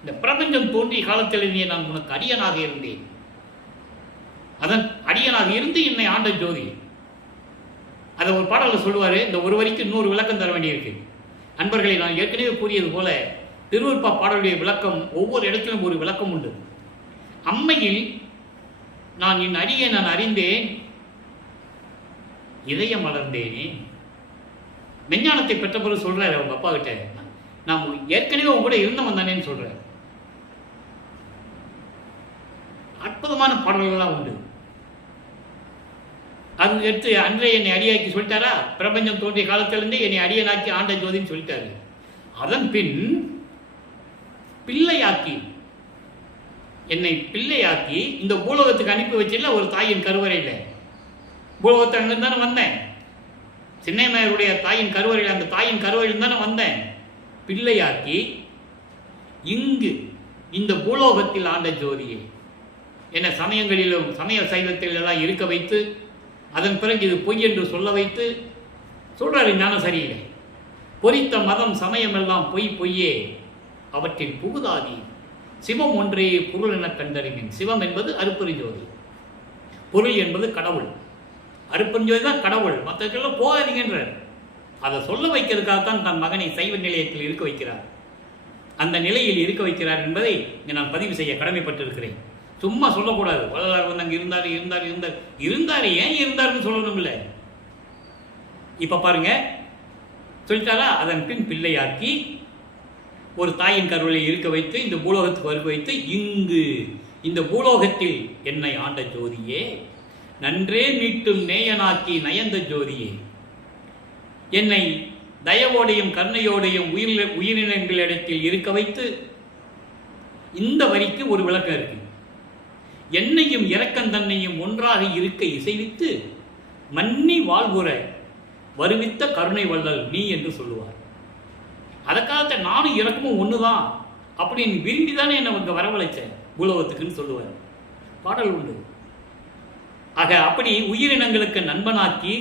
இந்த பிரபஞ்சம் தோன்றிய காலத்திலேயே நான் உனக்கு அடியனாக இருந்தேன். அதன் அடியனாக இருந்து என்னை ஆண்ட ஜோதி. அதை ஒரு பாடலில் சொல்லுவாரு. இந்த ஒரு வரிக்கு இன்னொரு விளக்கம் தர வேண்டியிருக்கு. அன்பர்களை, நான் ஏற்கனவே கூறியது போல திருவருட்பா பாடலுடைய விளக்கம் ஒவ்வொரு இடத்திலும் ஒரு விளக்கம் உண்டு. அம்மையில் நான் என் அடியை நான் அறிந்தேன், இதயம் மலர்ந்தேனே. மெஞ்ஞானத்தை பெற்ற பிறகு சொல்றாரு அவங்க அப்பா கிட்ட, நான் ஏற்கனவே அவங்க கூட இருந்தவன் தானேன்னு சொல்றாரு. அற்புதமான பாடல்கள்லாம் உண்டு. அது எடுத்து அன்றே என்னை அடியாக்கி சொல்லிட்டாரா, பிரபஞ்சம் தோன்றிய காலத்திலிருந்தே என்னை அடியனாக்கி ஆண்ட ஜோதின்னு சொல்லிட்டாரு. அதன் பின் பிள்ளையாக்கி, என்னை பிள்ளையாக்கி இந்த பூலோகத்துக்கு அனுப்பி வச்சிடல ஒரு தாயின் கருவறையில். பூலோகத்தை அங்கிருந்து தானே வந்தேன், சின்னையம்மையருடைய தாயின் கருவறையில், அந்த தாயின் கருவறையில் தானே வந்தேன். பிள்ளையாக்கி இங்கு இந்த பூலோகத்தில் ஆண்ட ஜோதியை என்ன சமயங்களிலும் சமய சைவத்தில் எல்லாம் இருக்க வைத்து, அதன் பிறகு இது பொய் என்று சொல்ல வைத்து சொல்றாரு ஞானசரியிலே. பொறித்த மதம் சமயம் எல்லாம் பொய் பொய்யே, அவற்றில் புகுதாதி சிவம் ஒன்றே பொருள் என கண்டறிவேன். சிவம் என்பது அருப்பெருஞ்சோதி, பொருள் என்பது கடவுள். அருப்பெருஞ்சோதி தான் கடவுள், மற்றவர்களெல்லாம் போகாதீங்கன்றார். அதை சொல்ல வைக்கிறதுக்காகத்தான் தன் மகனை சைவ நிலையத்தில் இருக்க வைக்கிறார். அந்த நிலையில் இருக்க வைக்கிறார் என்பதை இங்கே நான் பதிவு செய்ய கடமைப்பட்டிருக்கிறேன். சும்மா சொல்லக்கூடாது. வள்ளலார் வந்து அங்கே இருந்தார் இருந்தார் இருந்தார் இருந்தார் ஏன் இருந்தாருன்னு சொல்லணும் இல்லை. இப்போ பாருங்க, சொல்லிட்டாரா, அதன் பின் பிள்ளையாக்கி ஒரு தாயின் கருவறையில் இருக்க வைத்து இந்த பூலோகத்துக்கு வருக வைத்து இங்கு இந்த பூலோகத்தில் என்னை ஆண்ட ஜோதியே, நன்றே மீட்டும் நேயனாக்கி நயந்த ஜோதியே, என்னை தயவோடையும் கருணையோடையும் உயிரினங்களிடத்தில் இருக்க வைத்து. இந்த வரிக்கு ஒரு விளக்கம் இருக்கு. என்னையும் இரக்கந்தன்னையும் ஒன்றாக இருக்க இசைவித்து மன்னி வாழ்வுற வருவித்த கருணை வள்ளல் நீ என்று சொல்லுவார். அதற்காக நானும் இறக்கமும் ஒண்ணுதான் அப்படின்னு விரும்பி தானே என்னை இங்க வரவழைச்ச பூலோகத்துக்குன்னு சொல்லுவார். பாடல் உண்டு. ஆக அப்படி உயிரினங்களுக்கு நண்பனாக்கி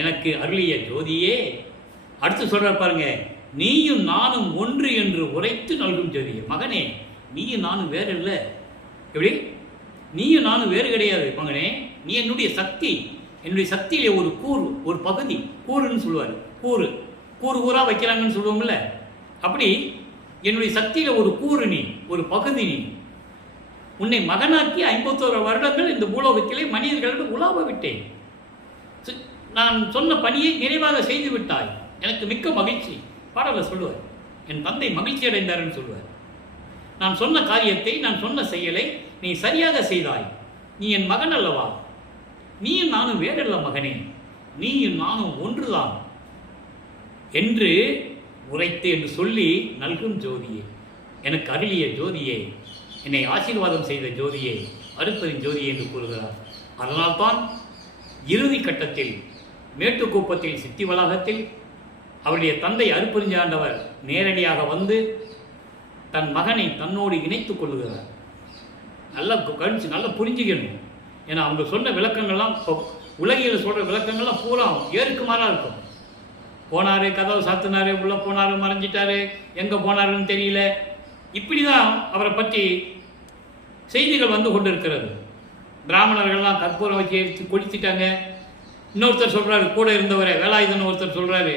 எனக்கு அருளிய ஜோதியே. அடுத்து சொல்ற பாருங்க, நீயும் நானும் ஒன்று என்று உரைத்து நல்கும் ஜோதியே. மகனே, நீயும் நானும் வேறு இல்லை. எப்படி? நீயும் நானும் வேறு கிடையாது மகனே, நீ என்னுடைய சக்தி. என்னுடைய சக்தியிலே ஒரு கூறு, ஒரு பகுதி. கூறுன்னு சொல்லுவார். கூறு கூறு கூறா வைக்கிறாங்கன்னு சொல்லுவோம்ல, அப்படி என்னுடைய சக்தியில ஒரு கூறு நீ, ஒரு பகுதி நீ. உன்னை மகனாக்கி 51 வருடங்கள் இந்த பூலோகத்திலே மனிதர்களிடம் உலாவ விட்டேன். நான் சொன்ன பணியை நிறைவாக செய்து விட்டாய், எனக்கு மிக்க மகிழ்ச்சி. பாடலை சொல்லுவார், என் தந்தை மகிழ்ச்சி அடைந்தார்னு சொல்லுவார். நான் சொன்ன காரியத்தை, நான் சொன்ன செயலை நீ சரியாக செய்தாய். நீ என் மகன் அல்லவா, நீயும் நானும் வேறல்ல மகனே, நீயும் நானும் ஒன்றுதான் என்று உரைத்து என்று சொல்லி நல்கும் ஜோதியே, எனக்கு அருளிய ஜோதியே, என்னை ஆசீர்வாதம் செய்த ஜோதியே, அருட்பெரும் ஜோதியே என்று கூறுகிறார். அதனால்தான் இறுதி கட்டத்தில் மேட்டுக்குப்பத்தில் சித்தி வளாகத்தில் அவருடைய தந்தை அருட்பெருஞ்சாண்டவர் நேரடியாக வந்து தன் மகனை தன்னோடு இணைத்துக் கொள்ளுகிறார். நல்லா கணிச்சு நல்லா புரிஞ்சுக்கணும். ஏன்னா அவங்க சொன்ன விளக்கங்கள்லாம் உலகில் சொல்கிற விளக்கங்கள்லாம் பூரா ஏற்குமாறாக இருக்கும். போனார், கதவை சாத்தினார், உள்ளே போனார், மறைஞ்சிட்டாரு, எங்கே போனாருன்னு தெரியல. இப்படி தான் அவரை பற்றி செய்திகள் வந்து கொண்டு இருக்கிறது. பிராமணர்கள்லாம் கற்பூரம் வச்சு எடுத்து கொளுத்திட்டாங்க. இன்னொருத்தர் சொல்கிறாரு, கூட இருந்தவரை வேலாயுதன் ஒருத்தர் சொல்கிறாரு,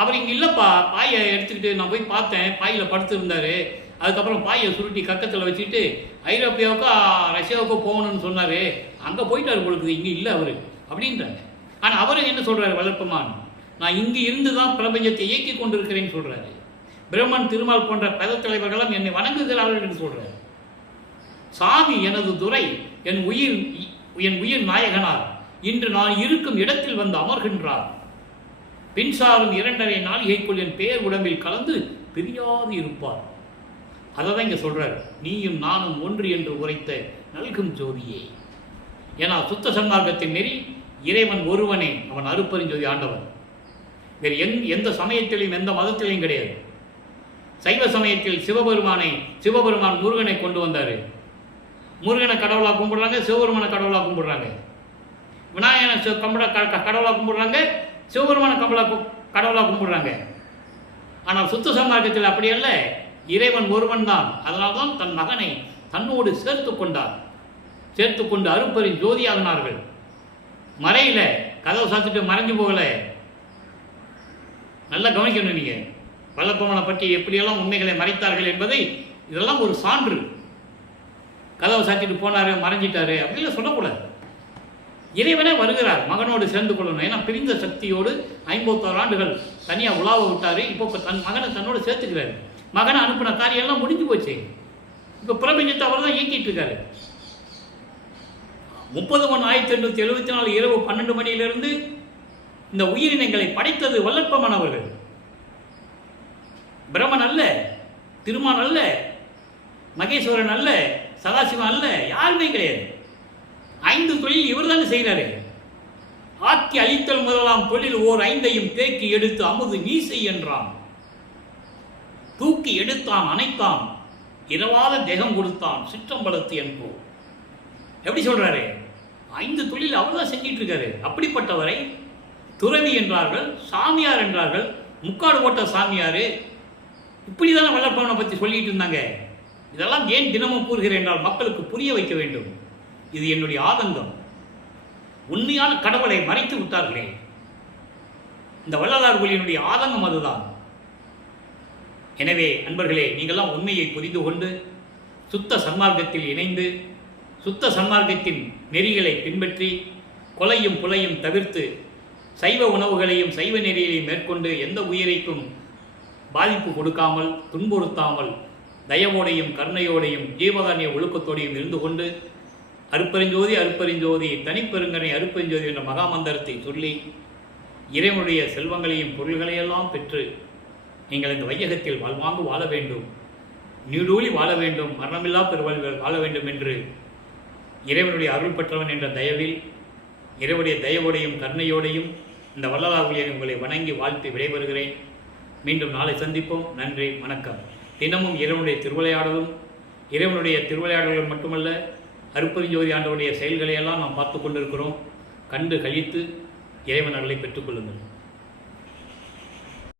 அவர் இங்கே இல்லைப்பா, பாயை எடுத்துக்கிட்டு நான் போய் பார்த்தேன், பாயில் படுத்துருந்தார். அதுக்கப்புறம் பாயை சுருட்டி கக்கத்தில் வச்சுட்டு ஐரோப்பியாவுக்கோ ரஷ்யாவுக்கோ போகணும்னு சொன்னார், அங்கே போயிட்டார் கொடுக்குது, இங்கே இல்லை அவர் அப்படின்றாங்க. ஆனால் அவரும் என்ன சொல்கிறாரு, வளர்ப்பமான், நான் இங்கே இருந்து தான் பிரபஞ்சத்தை இயக்கி கொண்டிருக்கிறேன்னு சொல்கிறாரு. பிரம்மன், திருமால் போன்ற தலைவர்களும் என்னை வணங்குகிறார்கள் என்று சொல்கிறார். சாமி எனது துரை, என் உயிர் நாயகனார் இன்று நான் இருக்கும் இடத்தில் வந்து அமர்கின்றார். பின்சாரும் 2.5 நாளிகைக்குள் என் பெயர் உடம்பில் கலந்து பிரியாது இருப்பார். அதை தான் இங்கே சொல்கிறார், நீயும் நானும் ஒன்று என்று உரைத்த நல்கும் ஜோதியே. ஏன்னா சுத்த சன்மார்க்கத்தின் நெறி இறைவன் ஒருவனே, அவன் அருட்பெருஞ்சோதி ஆண்டவன். வேறு எந்த சமயத்திலையும் எந்த மதத்திலையும் கிடையாது. சைவ சமயத்தில் சிவபெருமான் முருகனை கொண்டு வந்தார். முருகனை கடவுளாக கும்பிடுறாங்க, சிவபெருமானை கடவுளாக கும்பிடுறாங்க. விநாயகனை கடவுளாக கும்பிடுறாங்க, சிவபெருமான கடவுளாக கும்பிடுறாங்க. ஆனால் சுத்த சன்மார்க்கத்தில் அப்படி அல்ல, இறைவன் ஒருவன் தான். அதனால்தான் தன் மகனை தன்னோடு சேர்த்து கொண்டார். சேர்த்து கொண்டு அருப்பெரும் ஜோதியாகினார்கள். மறையில் கதவை சாத்திட்டு மறைஞ்சு போகலை. நல்லா கவனிக்கணும். நீங்கள் வல்லப்பெருமானை பற்றி எப்படியெல்லாம் உண்மைகளை மறைத்தார்கள் என்பதை இதெல்லாம் ஒரு சான்று. கதவை சாத்திட்டு போனார், மறைஞ்சிட்டாரு அப்படிலாம் சொல்லக்கூடாது. இறைவனே வருகிறார், மகனோடு சேர்ந்து கொள்ளணும். ஏன்னா பிரிந்த சக்தியோடு 51 ஆண்டுகள் தனியாக உலாவ விட்டார். இப்போ தன் மகனை தன்னோடு சேர்த்துக்கிறாரு. மகனை அனுப்பின காரியெல்லாம் முடிஞ்சு போச்சு. இப்போ பிரபஞ்சத்தை அவர் தான் இயக்கிட்டு இருக்காரு. 30/1/1874 இரவு 12 மணியிலிருந்து இந்த உயிரினங்களை படைத்தது வல்லற்பெருமான் அவர்கள். பிரம்மன் அல்ல, திருமான் அல்ல, மகேஸ்வரன் அல்ல, சதாசிவன் அல்ல, யாருமே கிடையாது. 5 தொழில் இவர் தானே செய்கிறாரு. ஆக்கி அழித்தல் முதலாம் தொழில் ஓர் 5ஐயும் தேக்கி எடுத்து அமுது நீசை என்றான். தூக்கி எடுத்தான், அணைத்தான், இரவாத தேகம் கொடுத்தான், சிற்றம்பலத்து என்போ. எப்படி சொல்றாரு? 5 தொழில் அவர் தான் செஞ்சிட்டு இருக்காரு. அப்படிப்பட்டவரை துறவி என்றார்கள், சாமியார் என்றார்கள், முக்காடு போட்ட சாமியார். இப்படிதானே வல்லற்பெருமானை பற்றி சொல்லிட்டு இருந்தாங்க. இதெல்லாம் ஏன் தினமும் கூறுகிறேன் என்றால் மக்களுக்கு புரிய வைக்க வேண்டும். இது என்னுடைய ஆதங்கம். உண்மையான கடவுளை மறைத்து விட்டார்களே. இந்த வள்ளலார்களினுடைய ஆதங்கம் அதுதான். எனவே அன்பர்களே, நீங்கள்லாம் உண்மையை புரிந்து கொண்டு சுத்த சன்மார்க்கத்தில் இணைந்து சுத்த சன்மார்க்கத்தின் நெறிகளை பின்பற்றி கொலையும் புலையும் தவிர்த்து சைவ உணவுகளையும் சைவ நெறியையும் மேற்கொண்டு எந்த உயிரைக்கும் பாதிப்பு கொடுக்காமல் துன்புறுத்தாமல் தயவோடையும் கருணையோடையும் ஜீவகாரணிய ஒழுக்கத்தோடையும் இருந்து கொண்டு அருப்பெருஞ்சோதி அருப்பெருஞ்சோதி தனிப்பெருங்கனை அருப்பெருஞ்சோதி என்ற மகாமந்திரத்தை சொல்லி இறைவனுடைய செல்வங்களையும் பொருள்களையெல்லாம் பெற்று நீங்கள் இந்த வையகத்தில் வாழ்வாங்கு வாழ வேண்டும், நீடூழி வாழ வேண்டும், மரணமில்லா பெருவாழ்வில் வாழ வேண்டும் என்று இறைவனுடைய அருள் பெற்றவன் என்ற தயவில் இறைவனுடைய தயவோடையும் கருணையோடையும் இந்த வள்ளலார்களியை உங்களை வணங்கி வாழ்த்து விடைபெறுகிறேன். மீண்டும் நாளை சந்திப்போம். நன்றி, வணக்கம். தினமும் இறைவனுடைய திருவிளையாடல்கள் மட்டுமல்ல, அருப்பெருஞ்சோதி ஆண்டவருடைய செயல்களையெல்லாம் நாம் பார்த்து கொண்டிருக்கிறோம். கண்டு கழித்து இறைவன் அருளை பெற்றுக்கொள்ளுங்கள்.